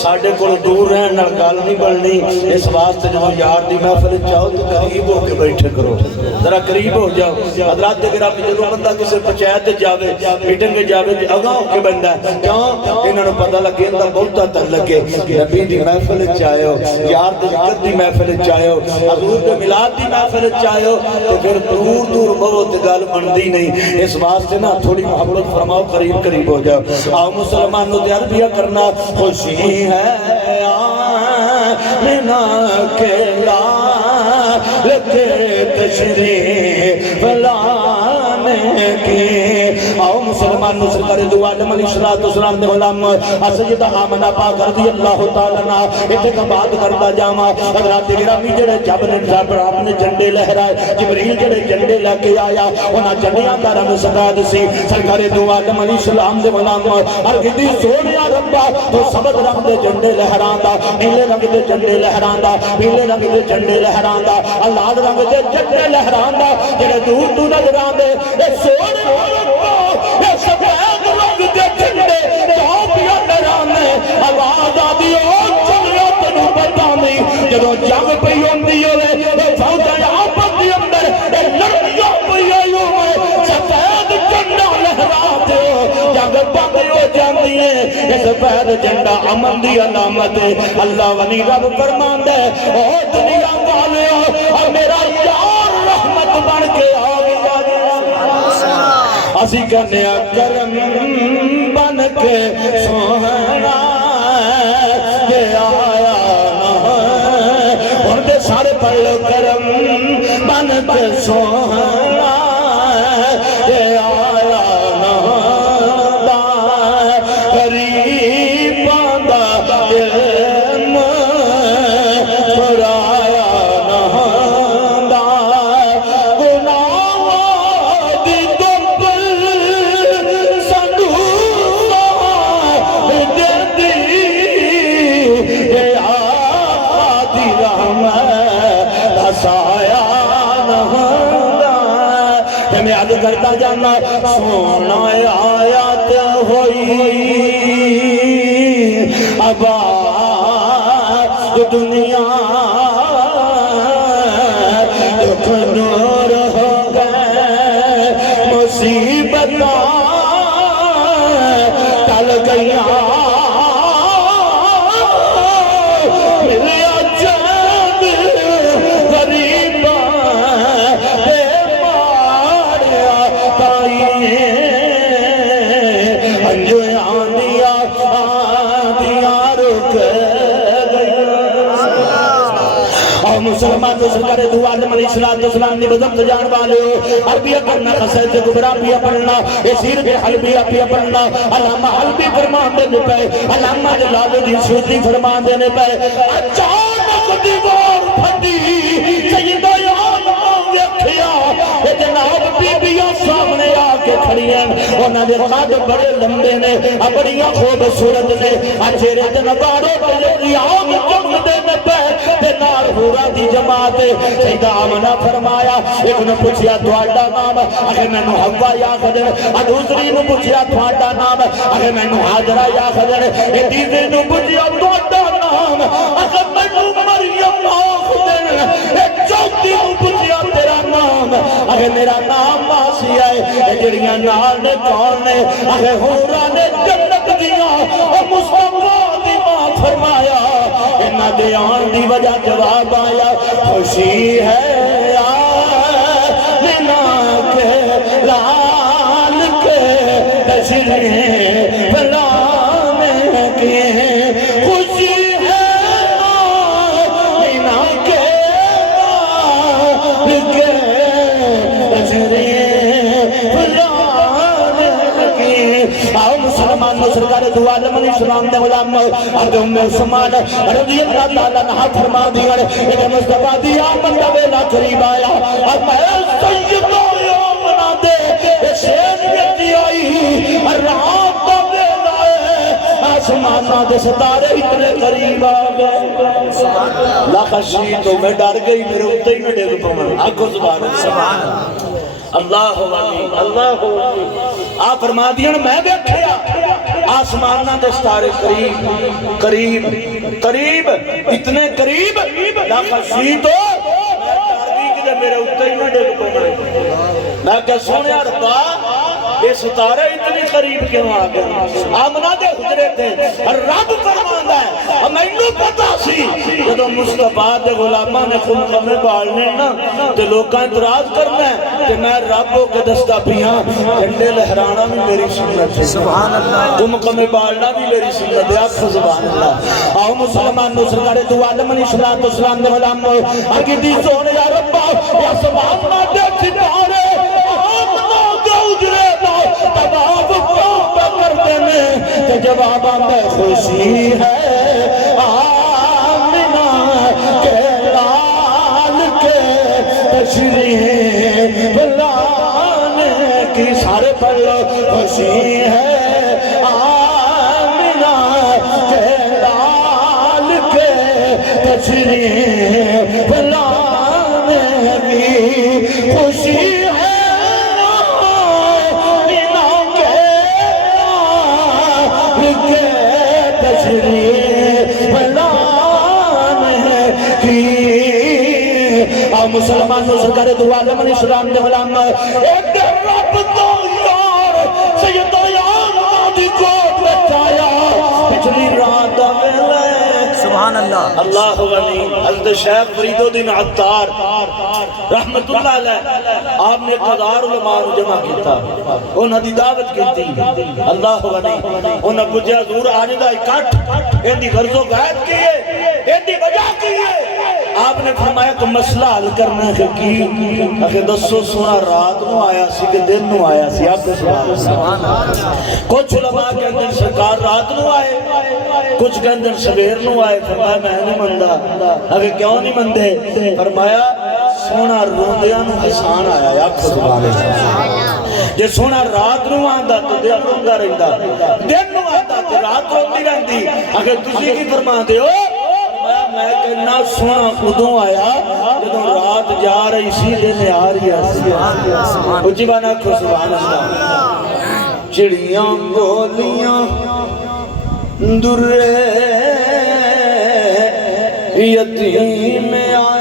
ساڑھے کو دور رہن نہ گال نہیں بڑھنی اس واسطے جب یار دی محفل چاہو تو قریب ہو کے بیٹھے کرو ذرا قریب ہو جاؤ حضرات اگر آپ جدو بندہ کسی پنچایت جاوے میٹنگ جاوے تو اگاں ہو کے بندہ کیوں انہوں نے پتہ لگے اندہ بہتا تعلق ہے نبی دی محفل چاہے ہو یار دی ذکر دی محفل چاہے ہو حضور کے ملاد دی محفل چاہے ہو تو پھر دور دور بہت گل بندی نہیں اس واسطے نا تھوڑی محبت فرماؤ قریب قریب ہو جاؤ آؤ مسلمانوں دے عربیہ کرنا خوشی ہے آمینہ کے لال کے تشریف لانے کی آؤ مسلمان سرکار دو عالم علیہ السلام نے غلام سیدہ آمنہ پاک رضی اللہ تعالیٰ نا اتنے کا بات کرتا جاما حضرات گرامی جڑے جب نے اپنے جھنڈے لہرائے جبریل جڑے جھنڈے لے کے آیا انہاں جھنڈیاں دا رنگ سفید سی سرکار دو عالم علیہ السلام دے غلام ارگدی سونیا ربا تو سبز رنگ دے جھنڈے لہراندا نیلے رنگ دے جھنڈے لہراندا پیلے رنگ دے جھنڈے لہراندا لال رنگ دے جھنڈے لہراندا جڑے دور دور نظر آندے اے سونیا ربا اے سفید رنگ دے جھنڈے توپیاں لہراندے آواز آدی او چلیا تینوں پتہ نہیں جدوں جنگ پئی ہوندی ہوے فوجاں آپس دے اندر اے لڑیاں پئی ہوے سفید جھنڈا لہرا دیو جنگ بند ہو جاندی ہے اے سفید جھنڈا امن دی علامت ہے اللہ ولی رب فرماندا ہے او دنیا والیو اور میرا یار رحمت بن کے آ گیا اسی کہنے کرم بن کے سوہنا یہ آیا اور دے سارے پڑھ کرم بن کے سوہنا یہ آیا غریباں دا علم پڑھایا نہندا گناہاں دی دبل سنڈوساں دیندی اے آقا دی رحمت ہسایا نہندا میں عرض کرتا جانا سونا آیات ہوئی آباد دنیا دکھ نور ہو گئے مصیبتاں ٹل گئیاں ملیا چند غریباں بے ماریا تائیں انجویاں دیا رک مسلمان تو سرکار دو عالم علیہ السلام نے بزم جان والے ہو عربیہ پڑھنا قصائد کبرا پیا پڑھنا سیرت حلبیہ پیا پڑھنا علامہ حلبی فرمان دینے پہ علامہ جلال الدین سیوطی فرمان دینے پہ اچانک دیوار پھٹی سیدہ عالم دیکھیا اے جناب بی بیاں سامنے آ کے کھڑی ہیں انہاں دے قد بڑے لمبے نے بڑیاں خوبصورت نے چہرے تے نگاروں تے ریاض چمک دینے پہ تے نال ہورا دی جماعت سیدہ آمنہ فرمایا ایک نے پوچھیا تہاڈا نام اگر مینوں حوا یا خضر دوسری نے پوچھیا تہاڈا نام اگر مینوں حاجرہ یا خضر تیسری نے پوچھیا تہاڈا نام اگر مینوں مریم خضر چوتھی نے پوچھیا تیرا نام اگر میرا نام آسیہ ہے جڑیاں نال نے کون نے اگر ہورا نے جنت دیا اور مصطفیٰ دی ماں فرمایا انہاں دے آن دی وجہ جواب آیا خوشی ہے آمنہ کے لال کے تشریف لانے کی خوشی ہے آمنہ کے لال کے تشریف لانے کی آؤ مسلمان سرکار دو عالم علیہ السلام دے غلام ادم عثمان رضی اللہ تعالیٰ عنہ فرما دیا کہ مصطفیٰ دی آمد دا ویلا قریب آیا اور میں سیدہ آمنہ دے شیریت آئی رات دا ویلا ہے آسمانہ دے ستارے اتنے قریب آ گئے لخشی تو میں ڈر گئی میرے اتنے ہی میں ڈیگ پاؤں آگو زبان اللہ ولی اللہ ولی آپ فرما دیا میں بیٹھیا آسمانہ دے ستارے قریب قریب قریب اتنے قریب لخشی تو میں ڈر گئی کہ میرے اتنے ہی میں ڈیگ پاؤں میں کہ سونے ربا یہ ستارے اتنی قریب کیوں آ گئے آمنہ دے حجرے تھے رب فرماندہ ہے میں انہوں پتا سی جدو مصطفیٰ دے غلامہ نے خمقمے بالنے نا تو لوگاں اعتراض کرنا ہے کہ میں رب ہو کے دستا پیاں جھنڈے لہرانا بھی میری سنت ہے سبحان اللہ خمقمے بالنا بھی میری سنت ہے آپ سبحان اللہ آؤ مسلمان نصر کرے تو عالم علیہ السلام دے غلام اگی دی سونے یا ربا یا سبحان اللہ دے ستارے آمنہ دے حجرے تباب کعبہ کرتے میں کہ جواب میں خوشی ہے آمنہ کے لال کے تشریف لانے کی سارے پر خوشی ہے آمنہ کے لال کے تشریف لانے کی خوشی ہے مسلمان نصر کرے تو عالم علیہ السلام دے غلام ایک رب تو یار سید یار دی کوٹ بچایا پچھلی رات ویلے سبحان اللہ اللہ ولی حضرت شیخ فرید الدین عطار رحمت اللہ علیہ آپ نے 1000 علماء جمع کیتا انہاں دی دعوت کیتی اللہ ولی انہاں پوچھا حضور آج دا اکٹھ ایندی غرض و غایت کی ہے ایندی وجہ کی ہے آپ نے فرمایا کہ مسئلہ حل کرنا ہے کہ اگر دسو سونا رات نو آیا سی کہ دن نو آیا سی آپ کے سبحان کچھ علماء کے اندر سرکار رات نو آئے کچھ کے اندر سویر نو آئے فرمایا میں نہیں مندہ اگر کیوں نہیں مندے فرمایا سونا روندیاں نو حسان آیا آپ کے سبحان جے سونا رات نو آندہ تو دل روندا رہندا دن نو آندہ تو رات روندی رہندی اگر تسی کی فرما دے ہو میں کہنا سونا ادوں آیا جدوں رات جا رہی سی دن آ رہی ہے اچھی بانا کھو سبحان اللہ چڑیاں بولیاں درے یتیم آیا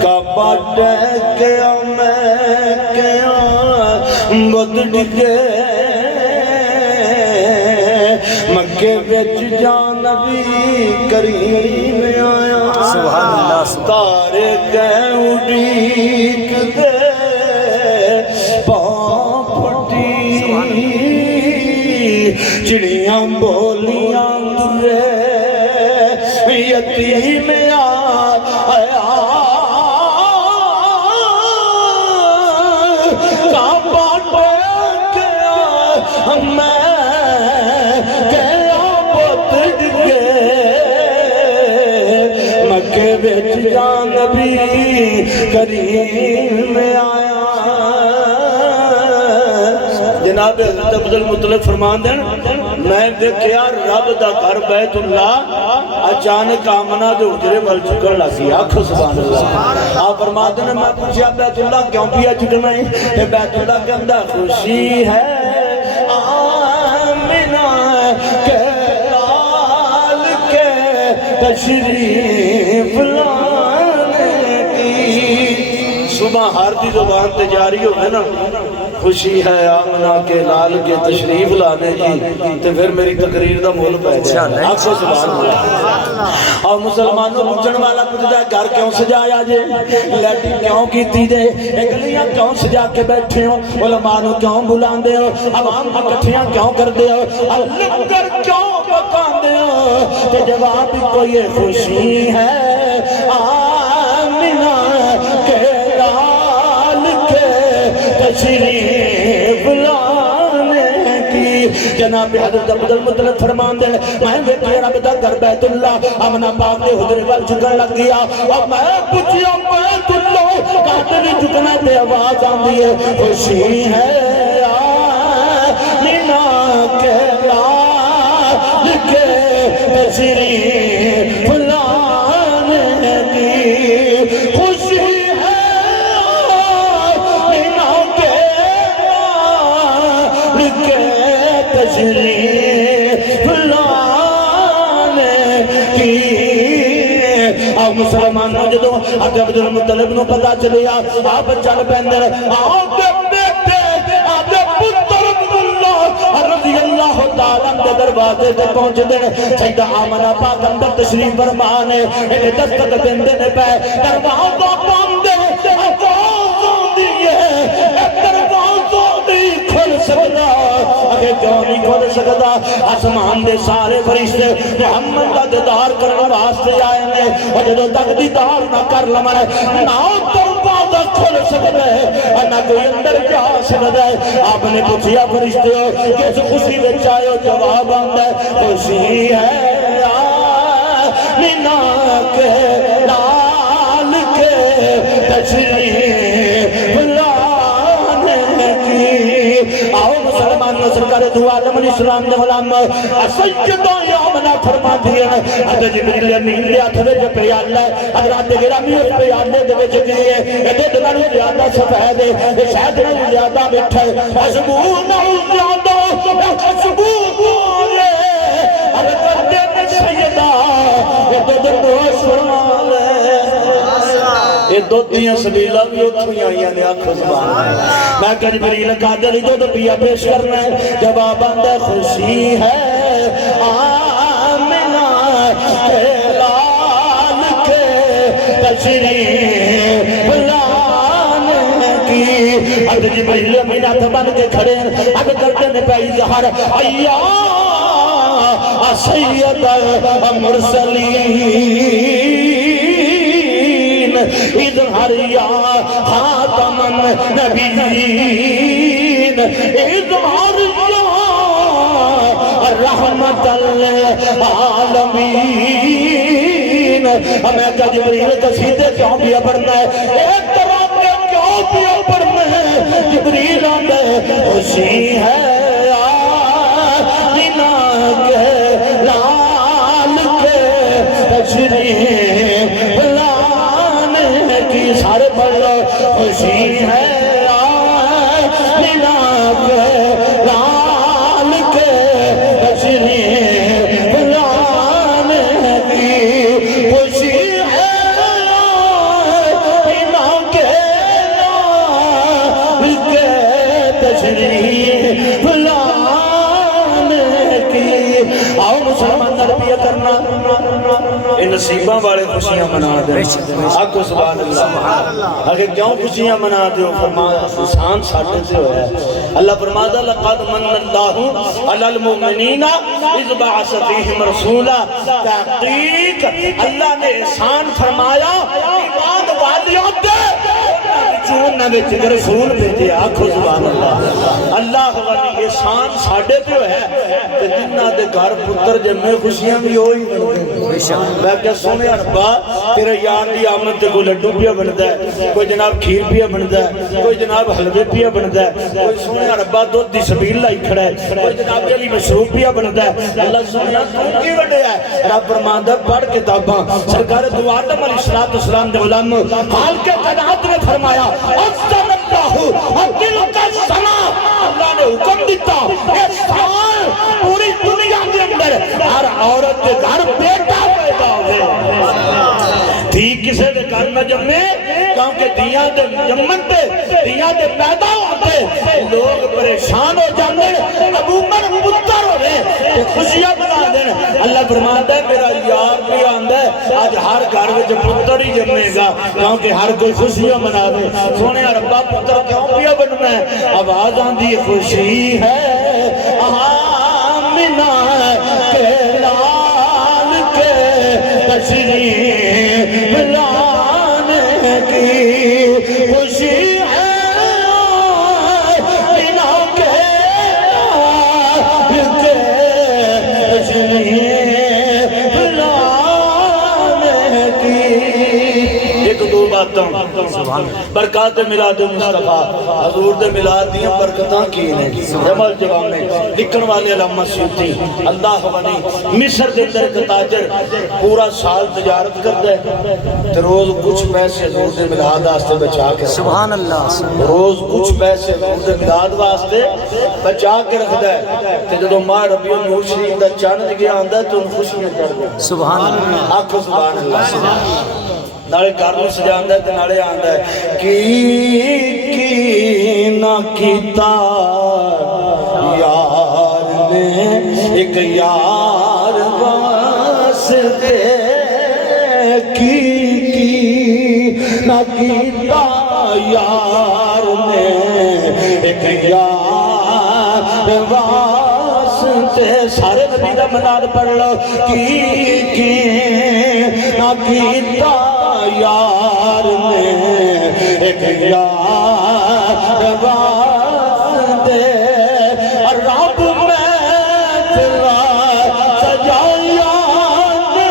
کعبہ ٹہکیا میں کیا بد ڈگے مکے وچ جان نبی کریم آیا سبحان اللہ تارے گئے اڈیک دے پاں پھٹی چڑیاں بولیاں درے یتیم آیا کعبہ ٹہکیا میں جان نبی کریم آیا جناب حضرت عبدالمطلب فرمان دیں میں دیکھیا رب دا گھر بیت اللہ اچانک آمنہ دے حجرے بل چکر لگی آنکھو سبحان اللہ آپ فرمان دیں میں پوچھیا بیت اللہ کیوں پیا چکنا ہے بیت اللہ کے اندر خوشی ہے آمنہ کے لال کے تشریف لانے کی صبح ہر دی زبان تے جاری ہو ہے نا خوشی ہے آمنہ کے لال کے تشریف لانے کی تو پھر میری تقریر دا مول پہ جائے آپ کو سبحان اللہ اور مسلمانوں پوچھن والا پوچھتا ہے گھر کیوں سجایا جے لیٹی کیوں کیتی جے گلیاں کیوں سجا کے بیٹھے ہو علماء نو کیوں بلاندے ہو عوام اکٹھیاں کیوں کردے ہو لنگر کیوں پکاندے ہو تو جواب کوئی خوشی ہے آمنہ کے لال کے تشریف لانے کی جناب حضرت عبدالمطلب فرمان دے میں دیکھے رب دا گھر بیت اللہ آمنہ پاک دے حضرے وال چکر لگ گیا اور میں پوچھیا بیت اللہ دل چکنا تے آواز آندی ہے خوشی ہے آمینہ کے لال کے تشریف لانے کی خوشی ہے آمینہ کے لال کے تشریف لانے کی آؤ مسلمانوں جدوں اگے عبد المطلب نو پتا چلیا آپ چل پیندے آؤ بیٹے آدے پتر عبداللہ رضی اللہ تعالیٰ دے دروازے تے پہنچ دے سیدہ آمنہ پاک اندر تشریف فرمان ہے انہیں دستک دیندے نے پہ دروازہ باندے آواز آندی ہے دروازہ نہیں کھل سکتا اگے کیوں نہیں کھل سکتا آسمان دے سارے فرشتے محمد کا دیدار کرنے واسطے آئے نے اور جدوں تک دیدار نہ کر لمن نہ دروازہ کھل سکتا ہے نہ کوئی اندر جا سکتا ہے آپ نے پوچھیا فرشتے ہو کس خوشی وچ آئے ہو جواب آندا ہے خوشی ہے آمینہ کے لال کے تشریف لانے کی آؤ مسلمان سرکار دو عالم الاسلام دے غلام سیدہ آمنہ فرما دیے حضرت جبریل امین دے ہاتھ وچ پیالہ حضرات گرامی اس پیالے دے وچ گئے ایڈے نالوں زیادہ سفید ہے شہد نالوں زیادہ میٹھا ہے خوشبو نالوں زیادہ خوشبو ہے ارے کردے نے سیدہ یہ دو نوش فرمان ہے یہ دو دیاں سبیلہ بھی اتھوں آئیاں نے آنکھوں سبحان میں کہ جبریل قادر دو پیا پیش کرنا ہے جواب آندہ خوشی ہے آمینہ کے لال کے تشریف لانے کی حضرت جبریل امین ہاتھ بن کے کھڑے اب کرتے نے پہ اظہار ایا سید المرسلین اظہار یا خاتم النبیین اظہار یا رحمت للعالمین ہمیں کہ جبریل قصیدے کیوں پیا پڑھنا ہے ایک طرح میں کیوں پیا پڑھنا ہے جبریل آندے خوشی ہے آمینہ کے لال کے تشریف لانے کی سارے پڑھ لو خوشی ہے آمینہ کے لال کے تشریف لانے کی خوشی ہے آمینہ کے لال کے تشریف لانے کی آؤ مسلمان تربیہ کرنا ان نصیباں والے خوشیاں منا دیں آکو سبحان اللہ اگر کیوں خوشیاں منا دیں فرمایا احسان ساٹھے سے ہویا ہے اللہ فرماتا لقد من اللہ علی المؤمنین اذ بعث فیہم رسولا تحقیق اللہ نے احسان فرمایا ایمان والیوں دے چون نہ وچ رسول بھیجے آکھو سبحان اللہ اللہ والی احسان ساڈے تے ہویا ہے تے جنہاں دے گھر پتر جمے خوشیاں بھی ہوئی میں کہ سونے ربا تیرے یار دی آمد تے کوئی لڈو پیا بندا ہے کوئی جناب کھیر پیا بندا ہے کوئی جناب حلوے پیا بندا ہے کوئی سونے ربا دودھ دی سبیل لائی کھڑا ہے کوئی جناب علی مشروب پیا بندا ہے اللہ سونے تو کی وڈے ہے رب فرماندا پڑھ کتاباں سرکار دو عالم علیہ السلام دے غلام حال کے قناعت نے فرمایا اصل اللہ دل کا سنا اللہ نے حکم دیتا اس سال پوری دنیا کے اندر ہر عورت کے گھر بیٹا پیدا ہوئے تھی کسے دے گھر نہ جمنے کیونکہ دیاں دے جمن پہ دیاں دے پیدا ہوتے لوگ پریشان ہو جاندے عموماً پتر ہو رہے خوشیاں بنا دیں اللہ فرماتا ہے میرا یار بھی آندہ ہے آج ہر گھر میں پتر ہی جمنے گا کیونکہ ہر کوئی خوشیاں بنا دے سونے ربا پتر کیوں پیا بننا ہے آواز آندھی خوشی ہے آمینہ کے لال کے تشریف لانے کی خوشی ہے آمینہ کے لال کے تشریف لانے کی ایک دو باتوں برکات میلاد مصطفیٰ حضور دے میلاد دیا برکتاں کی نے جمال جواب میں لکھن والے علامہ سیوطی اللہ ولی مصر دے اندر ایک تاجر پورا سال تجارت کرتا ہے تو روز کچھ پیسے حضور دے میلاد واسطے بچا کے سبحان اللہ روز کچھ پیسے حضور دے میلاد واسطے بچا کے رکھتا ہے کہ جدو ماہ ربیع النور شریف دا چاند گیا آندا ہے تو ان خوشیاں کردا ہے سبحان اللہ آنکھو سبحان اللہ نالے گھر سجاندہ ہے تے نالے آندا ہے کی نہ کیتا یار نے ایک یار واسطے کی نہ کیتا یار نے ایک یار واسطے سارے نبی دا مناد پڑھ لو کی نہ کیتا یار نے ایک یار واسطے رب میں تلا سجایا نے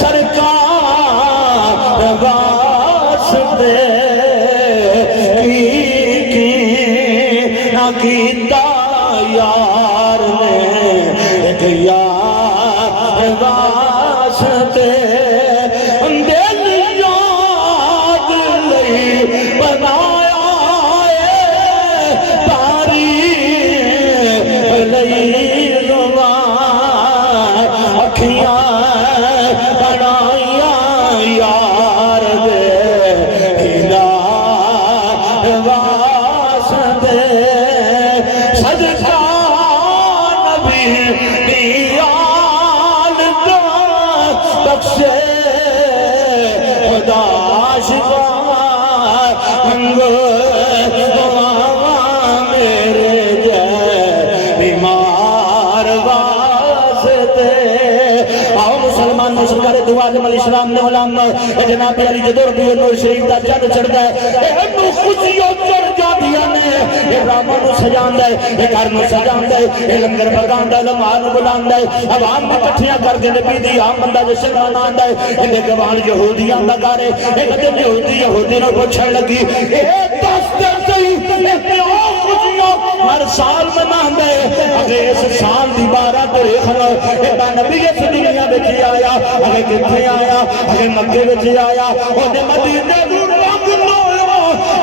سرکار واسطے کی نہ کیتا یار نے ایک یار واسطے دل یاد لئی بنایا تاریخ لئی زبان اکھیاں بنایا یار دے ہدایت واسطے صدقہ نبی دیال دا بخشے خدا شفا منگو میرے جے بیمار واسطے آؤ مسلمان نشر کرے دعا جمع الاسلام نے علامہ جناب علی جدو ربیع النور شریف دا چند چڑھتا ہے اینو خوشیوں چڑھ جاندیاں نے یہ رامہ نو سجاندہ ہے یہ گھر نو سجاندہ ہے یہ لنگر پکاندہ ہے لمحہ نو بلاندہ ہے عوام میں کٹھیاں کر کے نبی دی عام بندہ جشن مناندہ ہے انہیں گوان یہودیاں دا گارے ایک دن یہودی نو پوچھن لگی اے دستر صحیح اتنی خوشیوں ہر سال مناندہ ہے اگر اس سال دی 12 تاریخ نو ایک نبی اس دنیا بچی آیا اگر کتھے آیا اگر مکے بچی آیا انہیں مدینے نور رنگ لویا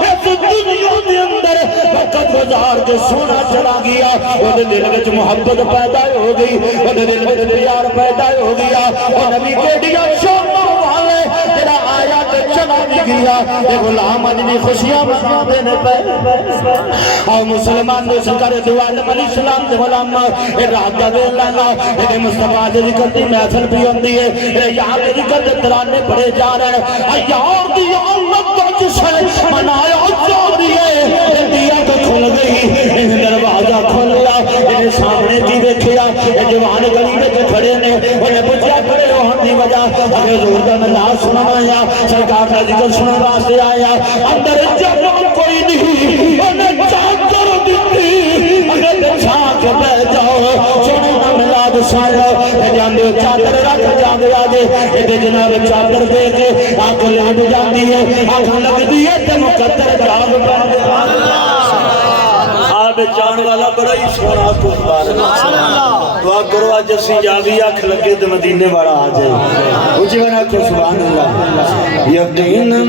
اس دنیا دے اندر وقت گزار کے سونا چلا گیا وہ دل وچ محبت پیدا ہو گئی وہ دل وچ پیار پیدا ہو گیا وہ نبی کیڑیاں شوقاں والے تیرا آیا تے چلا بھی گیا یہ غلام اجنی خوشیاں مناندے نے پے اور مسلمان نے سکر دعا علیہ السلام دے غلام اے رات دا ویلا نا اے مصطفی دی ذکر دی محفل بھی ہوندی ہے اے یار دی ذکر دے ترانے پڑھے جا رہے ہیں یار دی اللہ دا جشن منایا جا رہی ہے دیا تو کھل گئی انہیں دروازہ کھولا انہیں سامنے کی دیکھیا یہ جوان گلی میں کھڑے نے انہیں پوچھا کھڑے ہونے کی وجہ اگر حضور دا نام سننا آیا سرکار کا ذکر سننے واسطے آیا اندر جب کوئی نہیں انہیں چادر دیتی اگر چھا کے بیٹھ جاؤ سننے نہ ملاد سایا جاندے چادر رکھ جاندے آگے یہ جناب چادر دے کے آنکھ لگ جاندی ہے آنکھ لگ دی ہے تے مقدر جاگ پڑھ آب جان والا بڑا ہی سونا کو دعا کرو آج اسی جاوی آنکھ لگے تو مدینے والا آ جائے اچھی بنا کو سبحان اللہ یقیناً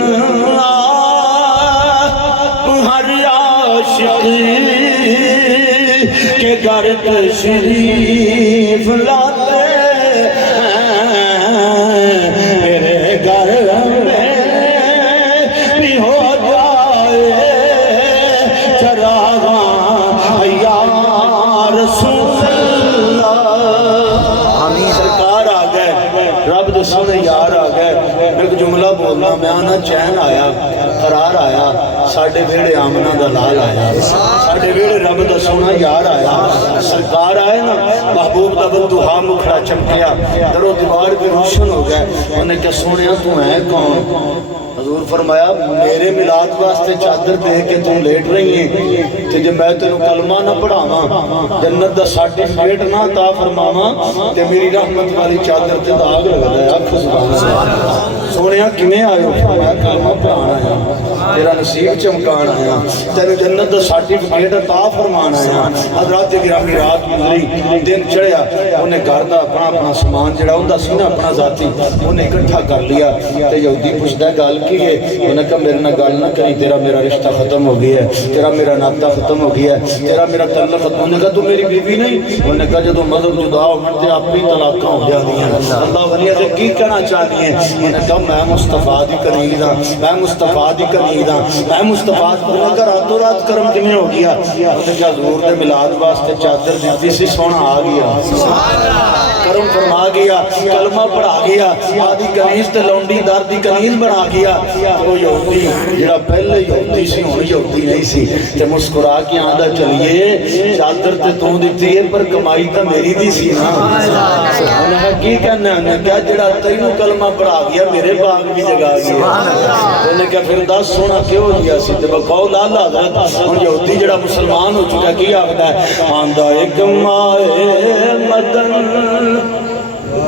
ہر عاشق کے گھر تشریف لاتے میرے گھر میں بھی ہو جائے چراغاں یا رسول اللہ آمین سرکار آ گئے رب دے سونے یار آ گئے میں ایک جملہ بولنا میں آنا چین آیا قرار آیا ساڑھے ویڑے آمنہ دا لال آیا ساڑھے ویڑے رب دا سونا یار آیا سرکار آئے نا محبوب دا بدوہا مکھڑا چمکیا در و دیوار بھی روشن ہو گئے انہیں کیا سونے تو ہے کون حضور فرمایا میرے ملاد واسطے چادر دے کے تم لیٹ رہی ہیں کہ جب میں تینوں کلمہ نہ پڑھاواں جنت دا سرٹیفکیٹ نہ عطا فرماواں تے میری رحمت والی چادر تے داغ لگ رہا ہے سونے کمیں آئے ہو؟ فرمایا کلمہ پڑھان آیا، تیرا نصیب چمکان آیا، تیرے جنت دا سرٹیفکیٹ عطا فرمان آیا۔ حضرات گرامی رات گزری، دن چڑھیا، انہیں گھر دا اپنا سامان جڑا ہوندا سی نا اپنا ذاتی انہیں اکٹھا کر لیا تے یہودی پوچھدا گل کی ہے؟ انہیں کہا میرے نال گل نہ کری، تیرا میرا رشتہ ختم ہو گیا ہے، تیرا میرا ناطہ ختم ہو گیا ہے، تیرا میرا تعلق ختم۔ انہیں کہا تو میری بیوی نہیں؟ انہیں کہا جدوں مذہب جدا ہو تے آپ ہی طلاقاں ہو جاندیاں۔ اللہ ولی تے کی کہنا چاہتی ہیں؟ انہیں کہا میں مصطفیٰ دی کنیز ہاں، میں مصطفیٰ دی کنیز ہاں، میں مصطفیٰ دی۔ انہیں کہا راتوں رات کرم کیویں ہو گیا؟ انہیں کہا حضور دے میلاد واسطے چادر دتی سی، سونا آ گیا، کرم فرما گیا، کلمہ پڑھا گیا، آدھی کنیز تے لونڈی دار دی کنیز بنا گیا۔ وہ یہودی جڑا پہلے یہودی سی ہن یہودی نہیں سی تے مسکرا کے آندا چلیے چادر تے تو دتی ہے پر کمائی تے میری دی سی نا۔ انہاں نے کی کہنا؟ انہاں نے کہا جڑا تینوں کلمہ پڑھا گیا میرے باغ بھی جگا گیا۔ انہوں نے کہا پھر دس سونا کیوں ہو گیا سی؟ تے بقول اعلیٰ حضرت ہن یہودی جڑا مسلمان ہو چکا کی آخدا ہے؟ آندا ایک مائے مدن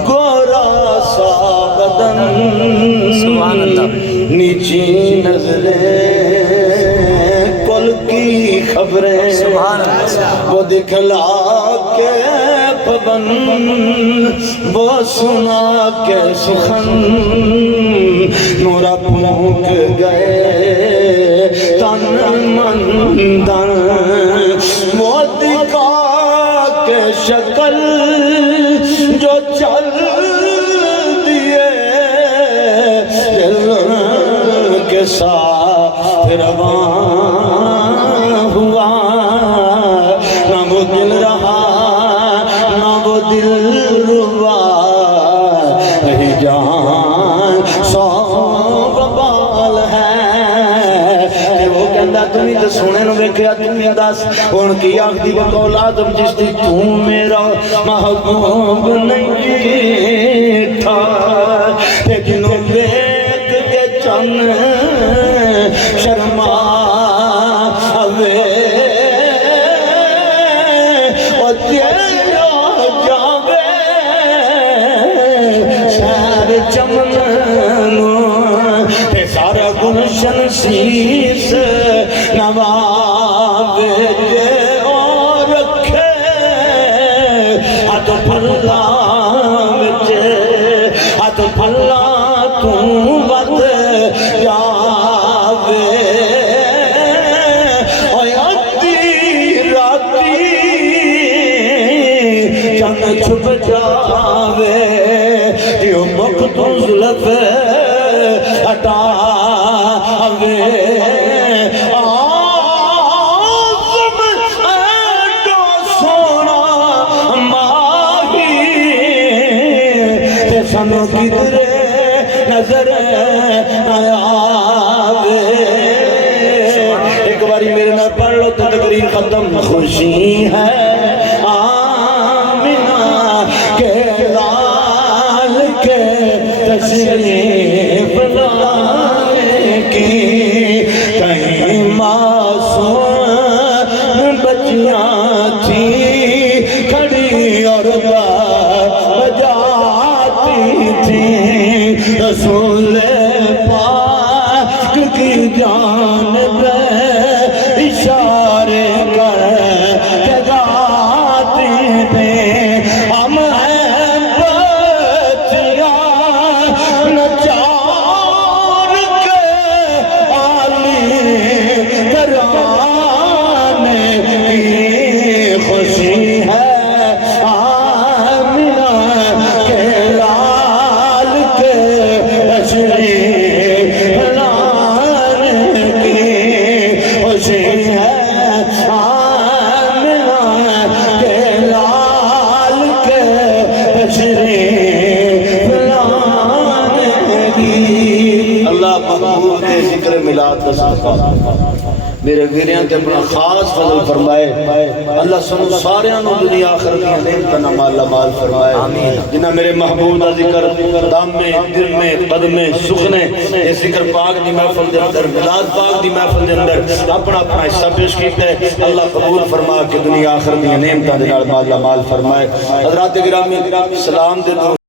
گورا سا بدن نیچی نظریں کل کی خبریں وہ دکھلا کے پبن وہ سنا کے سخن نورا پھونک گئے تن من دن وہ دکھا کے شکل جو چل دیے دل کے ساتھ رواں ہوا، نہ وہ دل رہا نہ وہ دل روا، رہی جان سو بال ہے۔ وہ کہندا تمہیں تو سونے نو ویکھیا تمہیں دس ہن کی آخدی بقول آدم جس دی تو میرا محبوب نہیں تھا، تے جنوں ویکھ کے چن شرما ہوے او تیرا جاوے شہر چمن نو تے سارا گلشن شیس نواوے اور رکھے ہاتھ پھلا وچ ہاتھ پھلا تو ود جاوے اوے ادھی راتی چند چھپ جاوے دیو مقتل زلف ہٹاوے آزم ایڈو سونا ماہی تے سنو کدرے نظر آوے۔ ایک باری میرے نال پڑھ لو تو تقریر ختم۔ خوشی ہے آمنہ کے لال کے تشریف لانے کی، کہیں معصوم بچیاں تھیں کھڑی اور بجاتی تھیں، رسول پاک کی جانب اشارے کر جگاتی تھیں۔ ہم ہیں بچیاں نچار کے عالی ترانے کی، خوشی ہے آمنہ کے لال کے تشریف لانے کی، خوشی ہے آمنہ کے لال کے تشریف لانے کی۔ اللہ محبوب دے ذکر میلاد دا صدقہ میرے ویریاں تے اپنا خاص فضل فرمائے۔ اللہ سنو ساریاں نو دنیا آخرت دی نعمتاں نال مالا مال فرمائے۔ جنہاں میرے محبوب دا ذکر دم میں دل میں قدم میں سخنے اس ذکر پاک دی محفل دے اندر میلاد پاک دی محفل دے اندر اپنا اپنا حصہ پیش کیتا ہے۔ اللہ قبول فرما کے دنیا آخرت دی نعمتاں دے نال مالا مال فرمائے۔ حضرات گرامی سلام دے